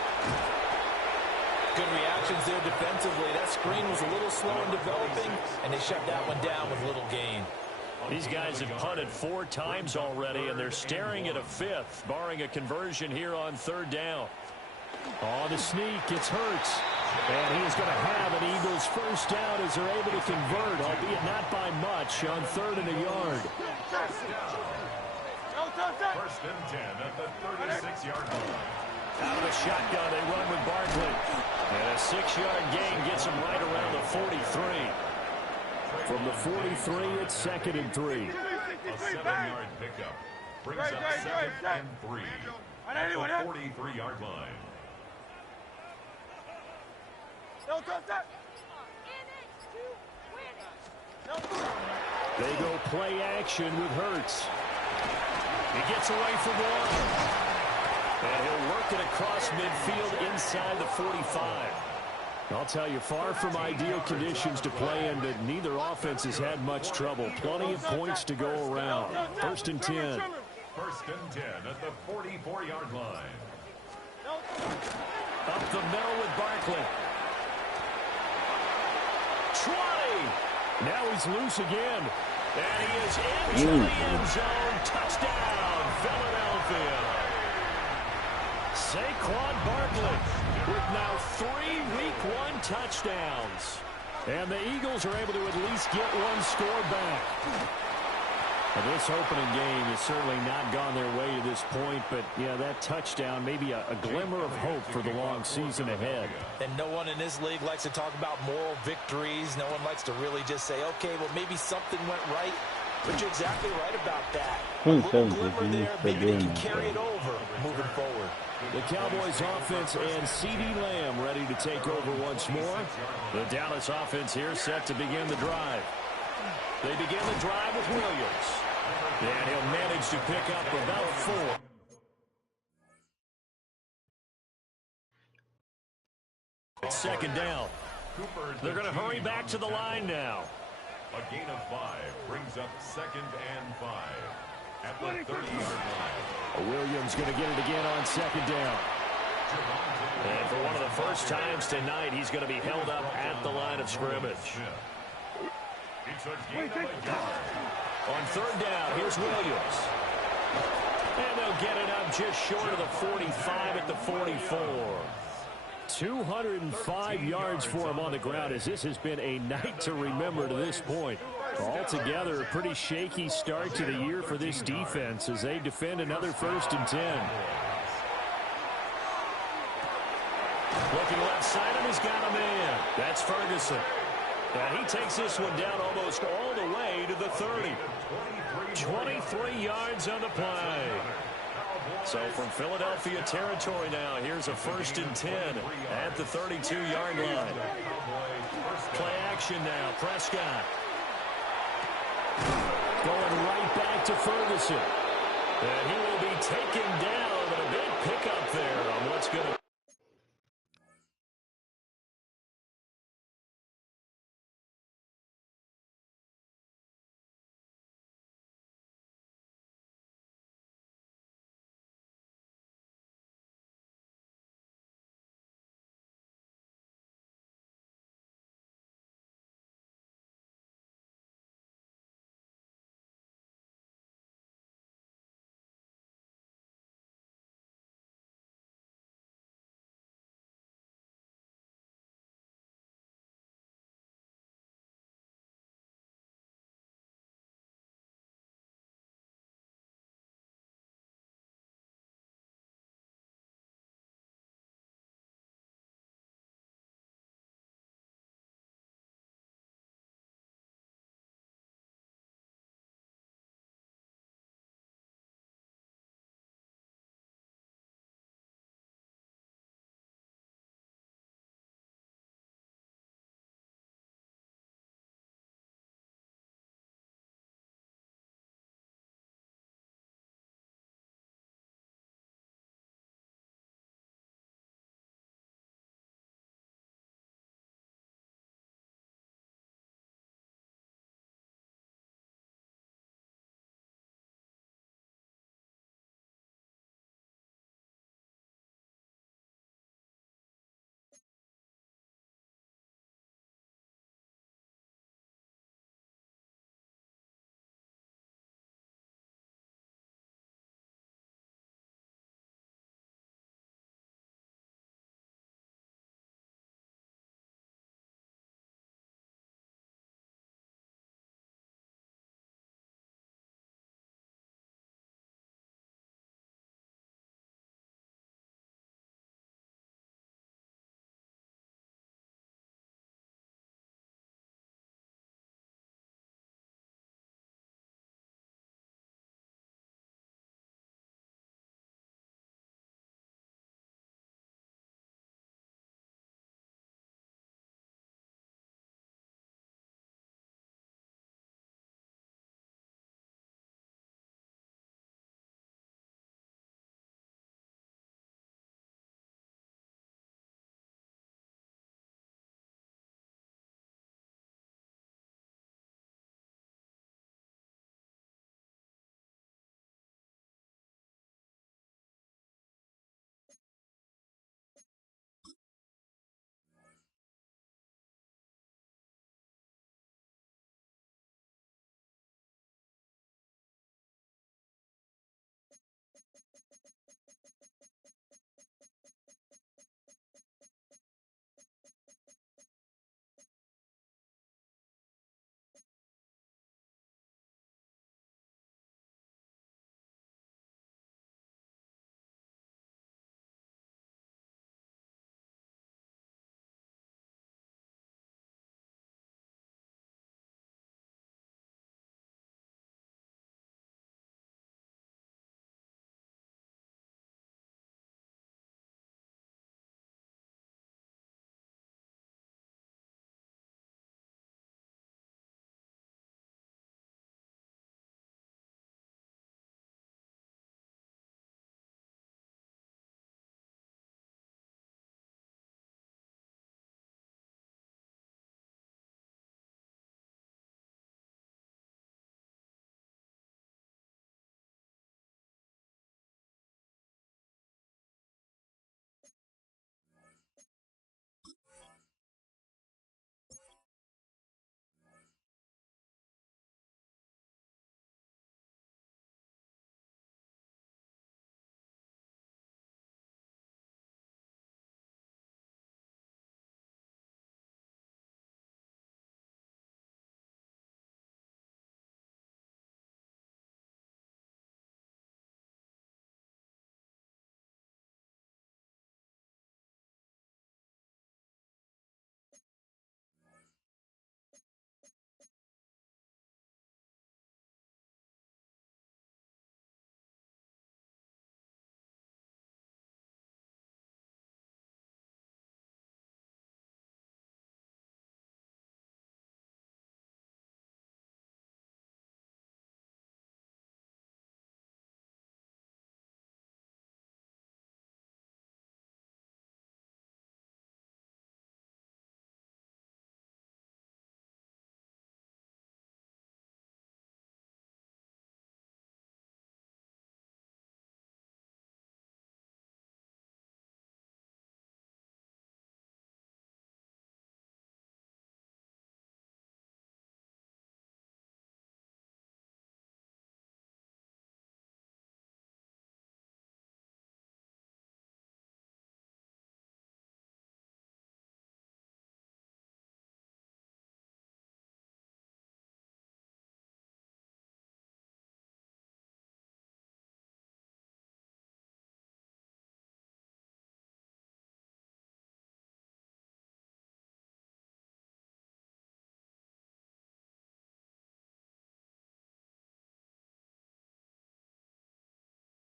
Good reactions there defensively. That screen was a little slow in developing, and they shut that one down with little gain. These guys have punted 4 times already, and they're staring at a 5th, barring a conversion here on 3rd down. On the sneak, it's Hurts. And he is going to have an Eagles 1st down as they're able to convert, albeit not by much, on 3rd and a yard. 1st and 10 at the 36-yard line. Out of the shotgun, they run with Barkley. And a 6-yard gain gets him right around the 43. From the 43, it's 2nd and 3. A 7-yard pickup. Brings up 2nd and 3 at the 43-yard line. They go play action with Hurts. He gets away from one. And he'll work it across midfield inside the 45. I'll tell you, far from ideal conditions to play in, but neither offense has had much trouble. Plenty of points to go around. 1st and 10. 1st and 10 at the 44-yard line. Up the middle with Barkley. 20. Now he's loose again. And he is into the end zone. Touchdown, Philadelphia. Saquon Barkley with now 3 Week 1 touchdowns. And the Eagles are able to at least get one score back. And this opening game has certainly not gone their way to this point, but, yeah, that touchdown, maybe a glimmer of hope for the long season ahead. And no one in this league likes to talk about moral victories. No one likes to really just say, okay, well, maybe something went right. But you're exactly right about that. A little glimmer there, maybe they can carry it over moving forward. The Cowboys offense and C.D. Lamb ready to take over once more. The Dallas offense here set to begin the drive. They begin the drive with Williams. And he'll manage to pick up about 4. It's 2nd down. They're going to hurry back to the line now. A gain of 5 brings up 2nd and 5 at the 30-yard line. Williams going to get it again on 2nd down. And for one of the first times tonight, he's going to be held up at the line of scrimmage. It's a gain of a yard. On 3rd down, here's Williams. And they'll get it up just short of the 45 at the 44. 205 yards for him on the ground, as this has been a night to remember to this point. Altogether, a pretty shaky start to the year for this defense as they defend another 1st and 10. Looking left side, and he's got a man. That's Ferguson. And he takes this one down almost all the way to the 30. 23 yards on the play. So from Philadelphia territory now, here's a 1st and 10 at the 32-yard line. Play action now, Prescott. Going right back to Ferguson. And he will be taken down, but a big pickup there on what's going to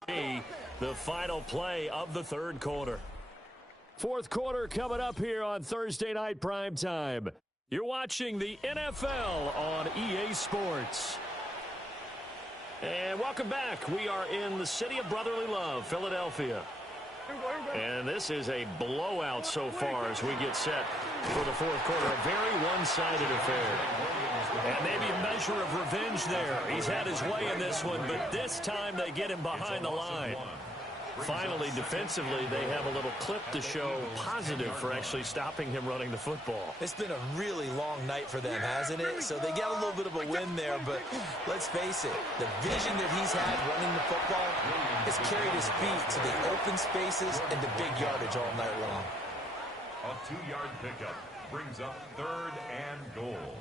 be the final play of the third quarter. Fourth quarter coming up here on Thursday Night Primetime. You're watching the NFL on EA Sports. And welcome back. We are in the city of brotherly love, Philadelphia. And this is a blowout so far as we get set for the fourth quarter. A very one-sided affair. And maybe a measure of revenge there. He's had his way in this one, but this time they get him behind the line. Finally, defensively, they have a little clip to show positive for actually stopping him running the football. It's been a really long night for them, hasn't it? So they got a little bit of a win there, but let's face it, the vision that he's had running the football has carried his feet to the open spaces and the big yardage all night long. A 2-yard pickup brings up 3rd and goal.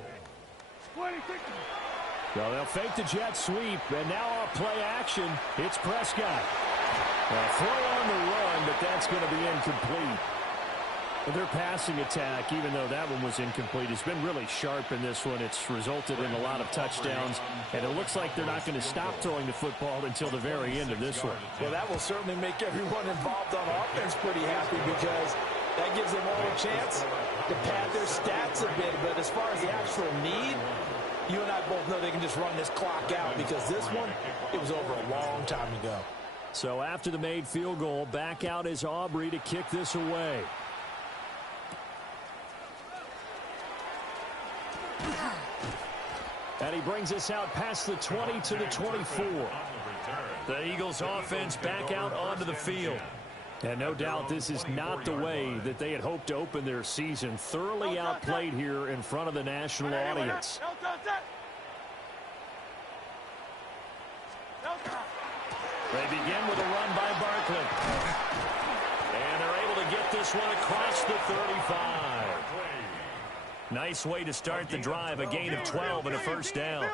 So they'll fake the jet sweep, and now off play action, it's Prescott. A throw on the run, but that's going to be incomplete. Their passing attack, even though that one was incomplete, has been really sharp in this one. It's resulted in a lot of touchdowns, and it looks like they're not going to stop throwing the football until the very end of this one. Well, that will certainly make everyone involved on offense pretty happy because that gives them all a chance to pad their stats a bit. But as far as the actual need, you and I both know they can just run this clock out because this one, it was over a long time ago. So after the made field goal, back out is Aubrey to kick this away. And he brings us out past the 20 to the 24. The Eagles offense back out onto the field. And no doubt this is not the way that they had hoped to open their season. Thoroughly outplayed here in front of the national audience. They begin with a run by Barkley. And they're able to get this one across the 35. Nice way to start the drive, a gain of 12 and a first down.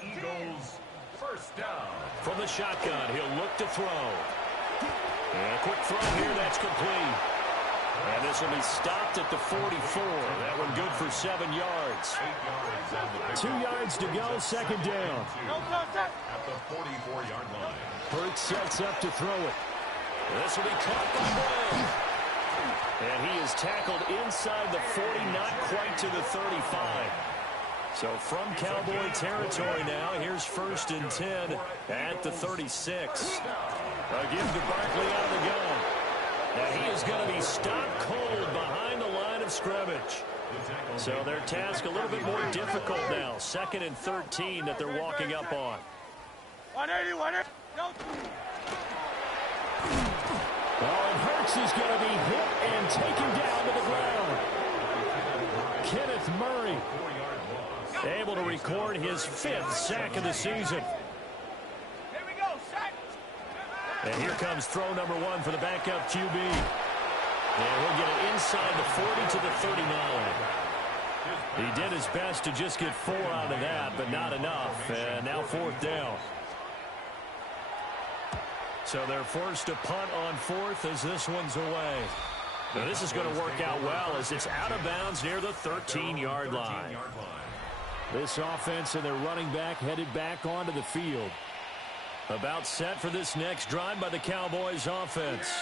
Eagles first down. From the shotgun, he'll look to throw. And a quick throw here, that's complete. And this will be stopped at the 44. That one good for 7 yards. 2 yards to go, second down. At the 44-yard line. Hurts sets up to throw it. This will be caught by Bray. And he is tackled inside the 40, not quite to the 35. So from Cowboy territory now, here's 1st and 10 at the 36. A give to Barkley out of the gun. And he is going to be stopped cold behind the line of scrimmage. So their task a little bit more difficult now. 2nd and 13 that they're walking up on. 180. Oh, and Hurts is going to be hit and taken down to the ground. Kenneth Murray able to record his 5th sack of the season. Here we go, sack. And here comes throw number 1 for the backup QB. And he'll get it inside the 40 to the 39. He did his best to just get 4 out of that, but not enough. And now 4th down. So they're forced to punt on 4th as this one's away. Now this is going to work out well as it's out of bounds near the 13-yard line. This offense and their running back headed back onto the field. About set for this next drive by the Cowboys offense.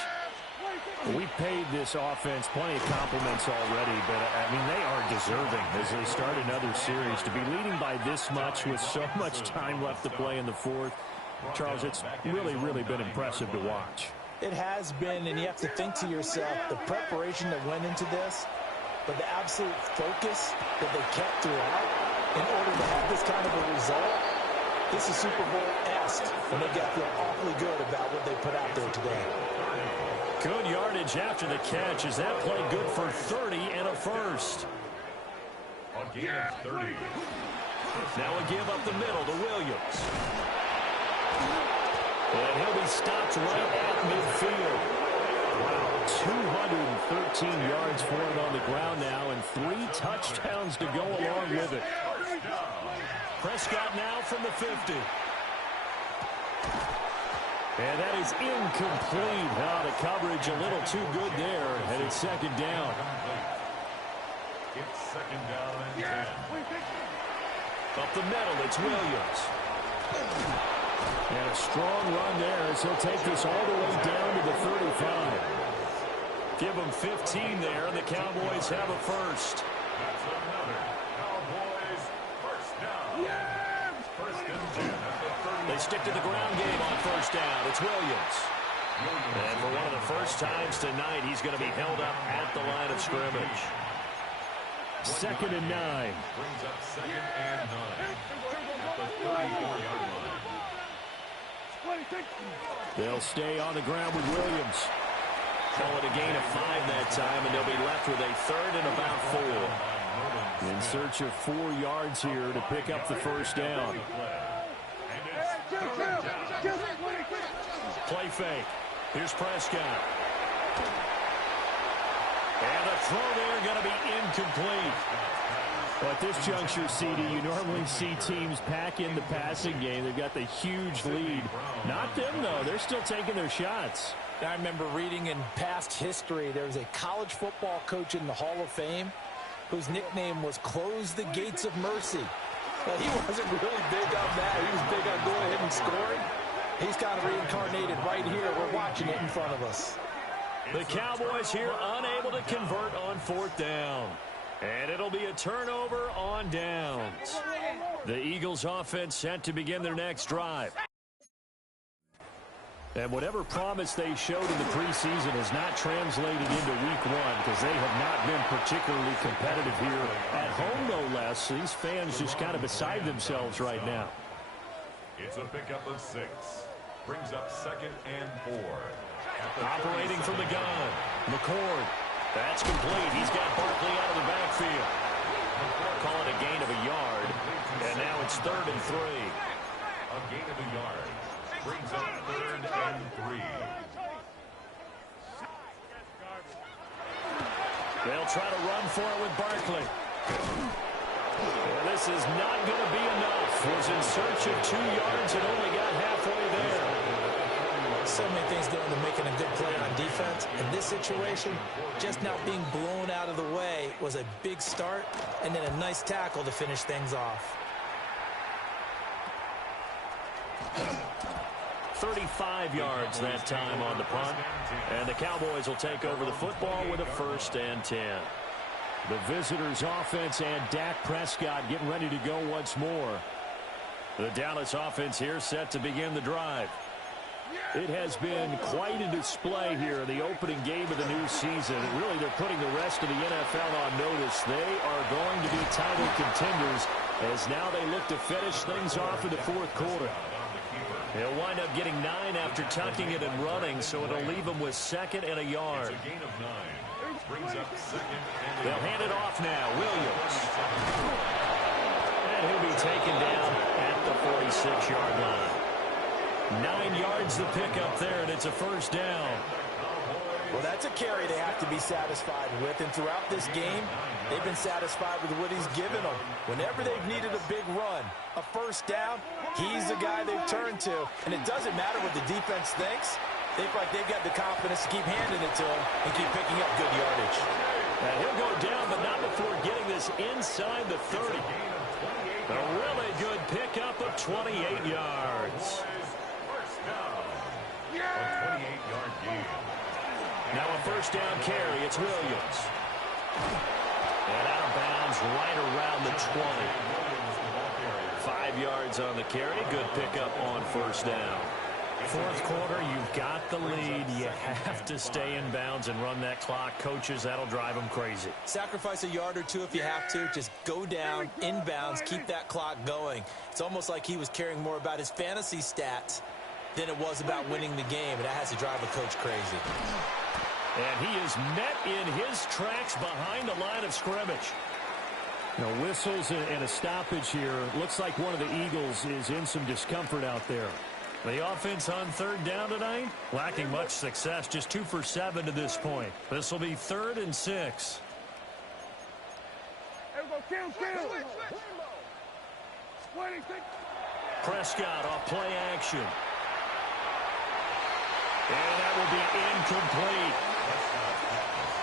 We've paid this offense plenty of compliments already, but, I mean, they are deserving as they start another series. To be leading by this much with so much time left to play in the 4th, Charles, it's really been impressive to watch. It has been, and you have to think to yourself, the preparation that went into this, but the absolute focus that they kept throughout in order to have this kind of a result. This is Super Bowl-esque, and they got to feel awfully good about what they put out there today. Good yardage after the catch. Is that play good for 30 and a first? A gain of 30. Now a give up the middle to Williams. And he'll be stopped right at midfield. Wow, 213 yards for him on the ground now and 3 touchdowns to go along with it. Prescott now from the 50. And that is incomplete. Now the coverage a little too good there, and it's 2nd down. It's 2nd down and 10. Up the middle, it's Williams. And a strong run there as he'll take this all the way down to the 35. Give them 15 there, and the Cowboys have a first. That's another Cowboys first down. First and 10 at the 30. They stick to the ground game on first down. It's Williams. And for one of the first times tonight, he's going to be held up at the line of scrimmage. 2nd and 9. Brings up 2nd and 9 at the 34-yard line. They'll stay on the ground with Williams. Call it a gain of 5 that time, and they'll be left with a 3rd and about 4. In search of 4 yards here to pick up the first down. Play fake. Here's Prescott. And a throw there going to be incomplete. But at this juncture, CD, you normally see teams pack in the passing game. They've got the huge lead. Not them, though. They're still taking their shots. I remember reading in past history, there was a college football coach in the Hall of Fame whose nickname was Close the Gates of Mercy. Well, he wasn't really big on that. He was big on going ahead and scoring. He's kind of reincarnated right here. We're watching it in front of us. The Cowboys here unable to convert on 4th down. And it'll be a turnover on downs. The Eagles offense set to begin their next drive. And whatever promise they showed in the preseason has not translated into week 1 because they have not been particularly competitive here at home, no less. These fans just kind of beside themselves right now. It's a pickup of 6. Brings up 2nd and 4. Operating from the gun, McCord. That's complete. He's got Barkley out of the backfield. Call it a gain of a yard. And now it's 3rd and 3. A gain of a yard. Brings up 3rd and 3. They'll try to run for it with Barkley. Well, this is not going to be enough. Was in search of 2 yards and only got halfway there. So many things go into making a good play on defense. In this situation, just now being blown out of the way was a big start, and then a nice tackle to finish things off. 35 yards that time on the punt. And the Cowboys will take over the football with a 1st and 10. The visitors' offense and Dak Prescott getting ready to go once more. The Dallas offense here set to begin the drive. It has been quite a display here in the opening game of the new season. Really, they're putting the rest of the NFL on notice. They are going to be title contenders as now they look to finish things off in the 4th quarter. They'll wind up getting 9 after tucking it and running, so it'll leave them with 2nd and a yard. It's a gain of 9. Brings up 2nd and They'll hand it off now. Williams. And he'll be taken down at the 46-yard line. 9 yards the pickup there, and it's a 1st down. Well, that's a carry they have to be satisfied with, and throughout this game, they've been satisfied with what he's given them. Whenever they've needed a big run, a 1st down, he's the guy they've turned to, and it doesn't matter what the defense thinks. They feel like they've got the confidence to keep handing it to him and keep picking up good yardage. And he'll go down, but not before getting this inside the 30. A really good pickup of 28 yards. a 28-yard gain. Now a 1st down carry. It's Williams. And out of bounds right around the 20. 5 yards on the carry. Good pickup on 1st down. 4th quarter, you've got the lead. You have to stay in bounds and run that clock. Coaches, that'll drive them crazy. Sacrifice a yard or 2 if you have to. Just go down, in bounds, keep that clock going. It's almost like he was caring more about his fantasy stats than it was about winning the game, and that has to drive a coach crazy. And he is met in his tracks behind the line of scrimmage. Now, whistles and a stoppage here. Looks like one of the Eagles is in some discomfort out there. The offense on 3rd down tonight, lacking much success, just 2 for 7 to this point. This will be 3rd and 6. Prescott off play action. And that will be incomplete.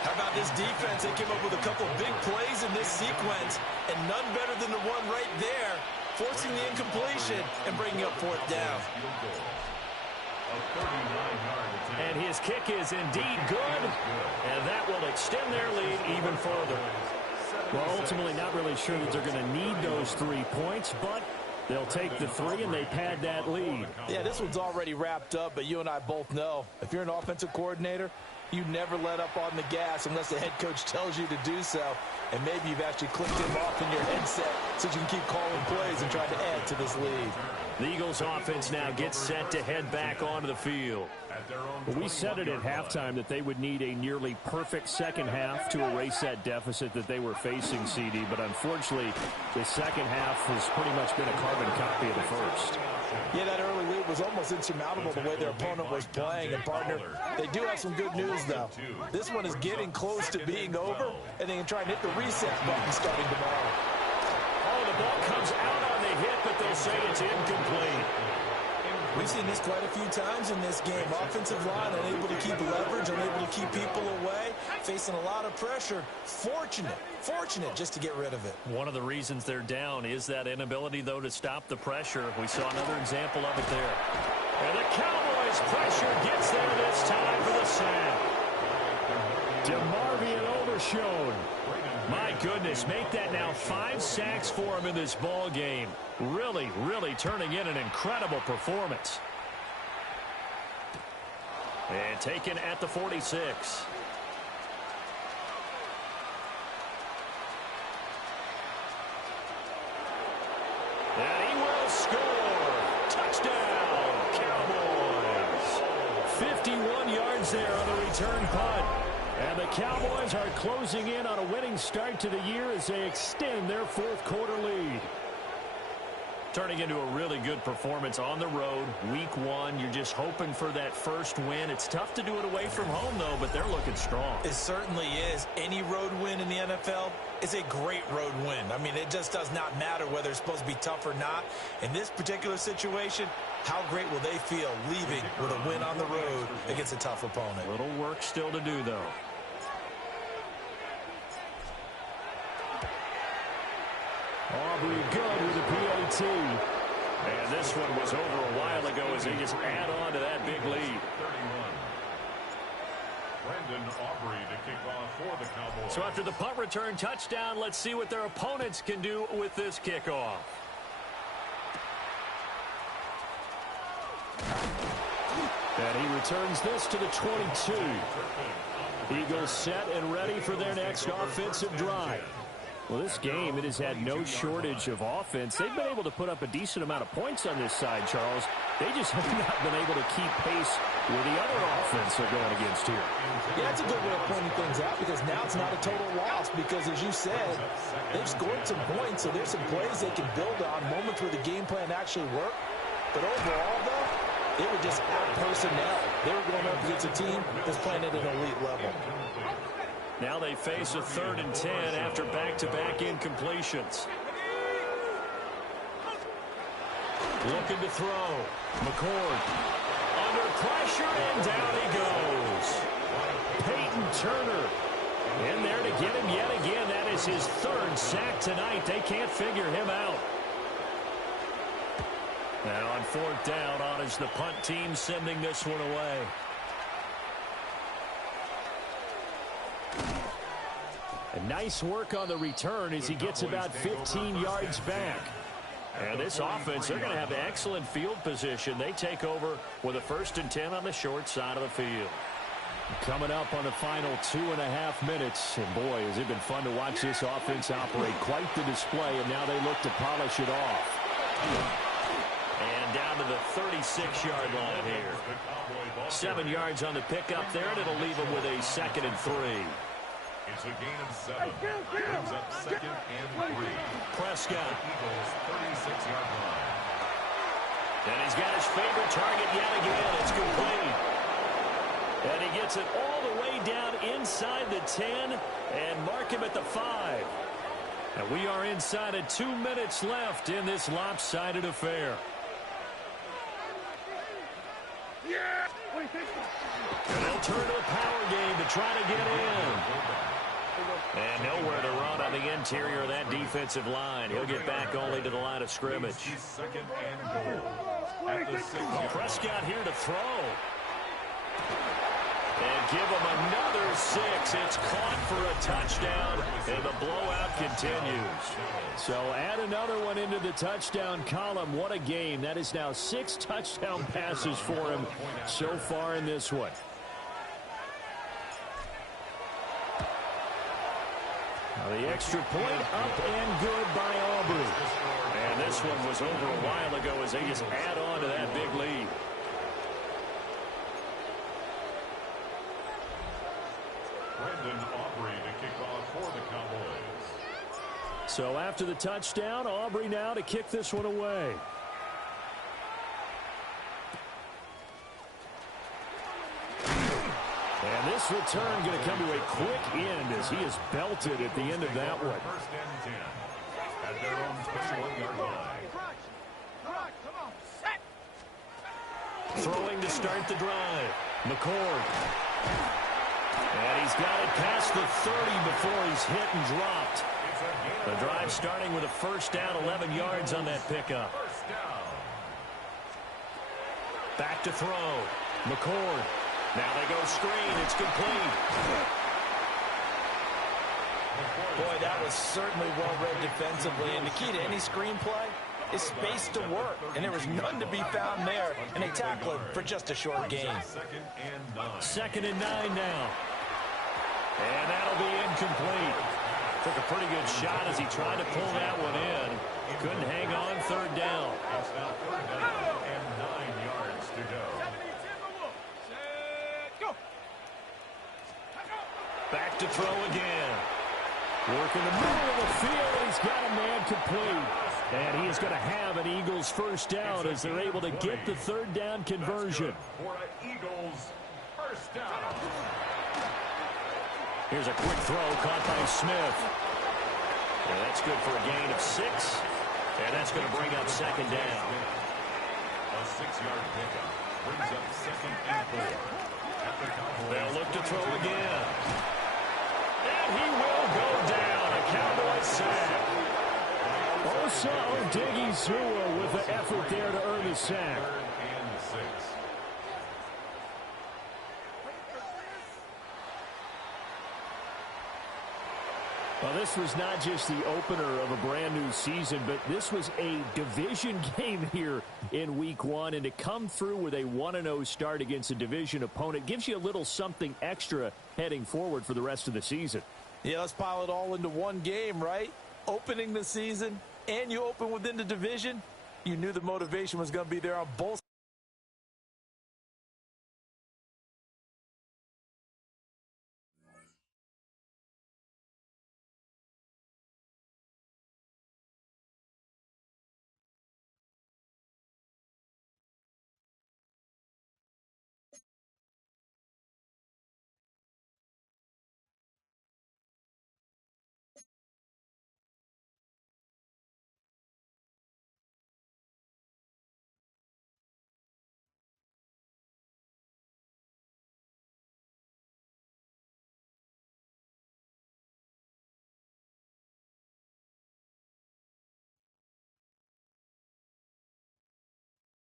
How about this defense? They came up with a couple big plays in this sequence, and none better than the one right there forcing the incompletion and bringing up fourth down. And his kick is indeed good, and that will extend their lead even further. Well, ultimately not really sure that they're going to need those 3 points, but they'll take the 3 and they pad that lead. Yeah, this one's already wrapped up, but you and I both know if you're an offensive coordinator, you never let up on the gas unless the head coach tells you to do so. And maybe you've actually clicked him off in your headset so you can keep calling plays and trying to add to this lead. The Eagles offense now gets set to head back onto the field. We said it at halftime that they would need a nearly perfect second half to erase that deficit that they were facing, CD. But unfortunately, the second half has pretty much been a carbon copy of the first. Yeah, that early lead was almost insurmountable the way their opponent was playing. And, partner, they do have some good news, though. This one is getting close to being over, and they can try and hit the reset button starting tomorrow. Oh, the ball comes out on the hit, but they'll say it's incomplete. We've seen this quite a few times in this game. Offensive line unable to keep leverage, unable to keep people away, facing a lot of pressure. Fortunate just to get rid of it. One of the reasons they're down is that inability, though, to stop the pressure. We saw another example of it there. And the Cowboys' pressure gets there this time for the sack. DeMarvion overshown. My goodness, make that now 5 sacks for him in this ball game. Really turning in an incredible performance. And taken at the 46. And he will score. Touchdown, Cowboys. 51 yards there on the return punt. And the Cowboys are closing in on a winning start to the year as they extend their fourth quarter lead. Turning into a really good performance on the road. Week 1, you're just hoping for that first win. It's tough to do it away from home, though, but they're looking strong. It certainly is. Any road win in the NFL is a great road win. I mean, it just does not matter whether it's supposed to be tough or not. In this particular situation, how great will they feel leaving with a win on the road against a tough opponent? Little work still to do, though. Aubrey good with a PAT. And this one was over a while ago as they just add on to that big lead. Brandon Aubrey to kick off for the Cowboys. So after the punt return touchdown, let's see what their opponents can do with this kickoff. And he returns this to the 22. Eagles set and ready for their next offensive drive. Well, this game, it has had no shortage of offense. They've been able to put up a decent amount of points on this side, Charles. They just have not been able to keep pace with the other offense they're going against here. Yeah, that's a good way of pointing things out because now it's not a total loss because, as you said, they've scored some points, so there's some plays they can build on, moments where the game plan actually worked. But overall, though, they were just out personnel. They were going up against a team that's playing at an elite level. Now they face a 3rd and 10 after back-to-back incompletions. Looking to throw. McCord under pressure, and down he goes. Peyton Turner in there to get him yet again. That is his 3rd sack tonight. They can't figure him out. Now on 4th down, on is the punt team sending this one away. And nice work on the return as he gets about 15 yards back. And this offense, they're going to have excellent field position. They take over with a 1st and 10 on the short side of the field. Coming up on the final 2.5 minutes. And boy, has it been fun to watch this offense operate. Quite the display, and now they look to polish it off. And down to the 36-yard line here. 7 yards on the pickup there, and it'll leave them with a 2nd and 3. It's a gain of 7. Brings up 2nd and 3. Prescott. Eagles 36-yard line. And he's got his favorite target yet again. It's complete. And he gets it all the way down inside the 10 and mark him at the 5. And we are inside of 2 minutes left in this lopsided affair. And they'll turn to a power game to try to get in. And nowhere to run on the interior of that defensive line. He'll get back only to the line of scrimmage. Second and goal. At the 6-yard Prescott here to throw. And give him another 6. It's caught for a touchdown, and the blowout continues. So add another one into the touchdown column. What a game. That is now 6 touchdown passes for him so far in this one. Now the extra point up and good by Aubrey. And this one was over a while ago as they just add on to that big lead. Aubrey to kick off for the Cowboys. So after the touchdown, Aubrey now to kick this one away. And this return going to come to a quick end as he is belted at the end of that one. First and 10 at their own 21-yard line. Throwing to start the drive. McCord. And he's got it past the 30 before he's hit and dropped. The drive starting with a first down, 11 yards on that pickup. Back to throw. McCord. Now they go screen. It's complete. Boy, that was certainly well-read defensively. And the key to any screen play is space to work. And there was none to be found there. And they tackle it for just a short gain. Second and 9 now. And that'll be incomplete. Took a pretty good shot as he tried to pull that one in. Couldn't hang on. Third down. It's now third down and 9 yards to go. Back to throw again. Working the middle of the field. He's got a man complete. And he is going to have an Eagles first down as they're able to get the third down conversion. For an Eagles first down. Here's a quick throw caught by Smith. And that's good for a gain of 6. And that's going to bring up second down. A 6-yard pickup brings up second and 4. They'll look to throw again. And he will go down. A Cowboy sack. Osa Odighizuwa with the effort there to earn the sack. Third and 6. Well, this was not just the opener of a brand new season, but this was a division game here in week 1. And to come through with a 1-0 start against a division opponent gives you a little something extra heading forward for the rest of the season. Yeah, let's pile it all into one game, right? Opening the season, and you open within the division. You knew the motivation was going to be there on both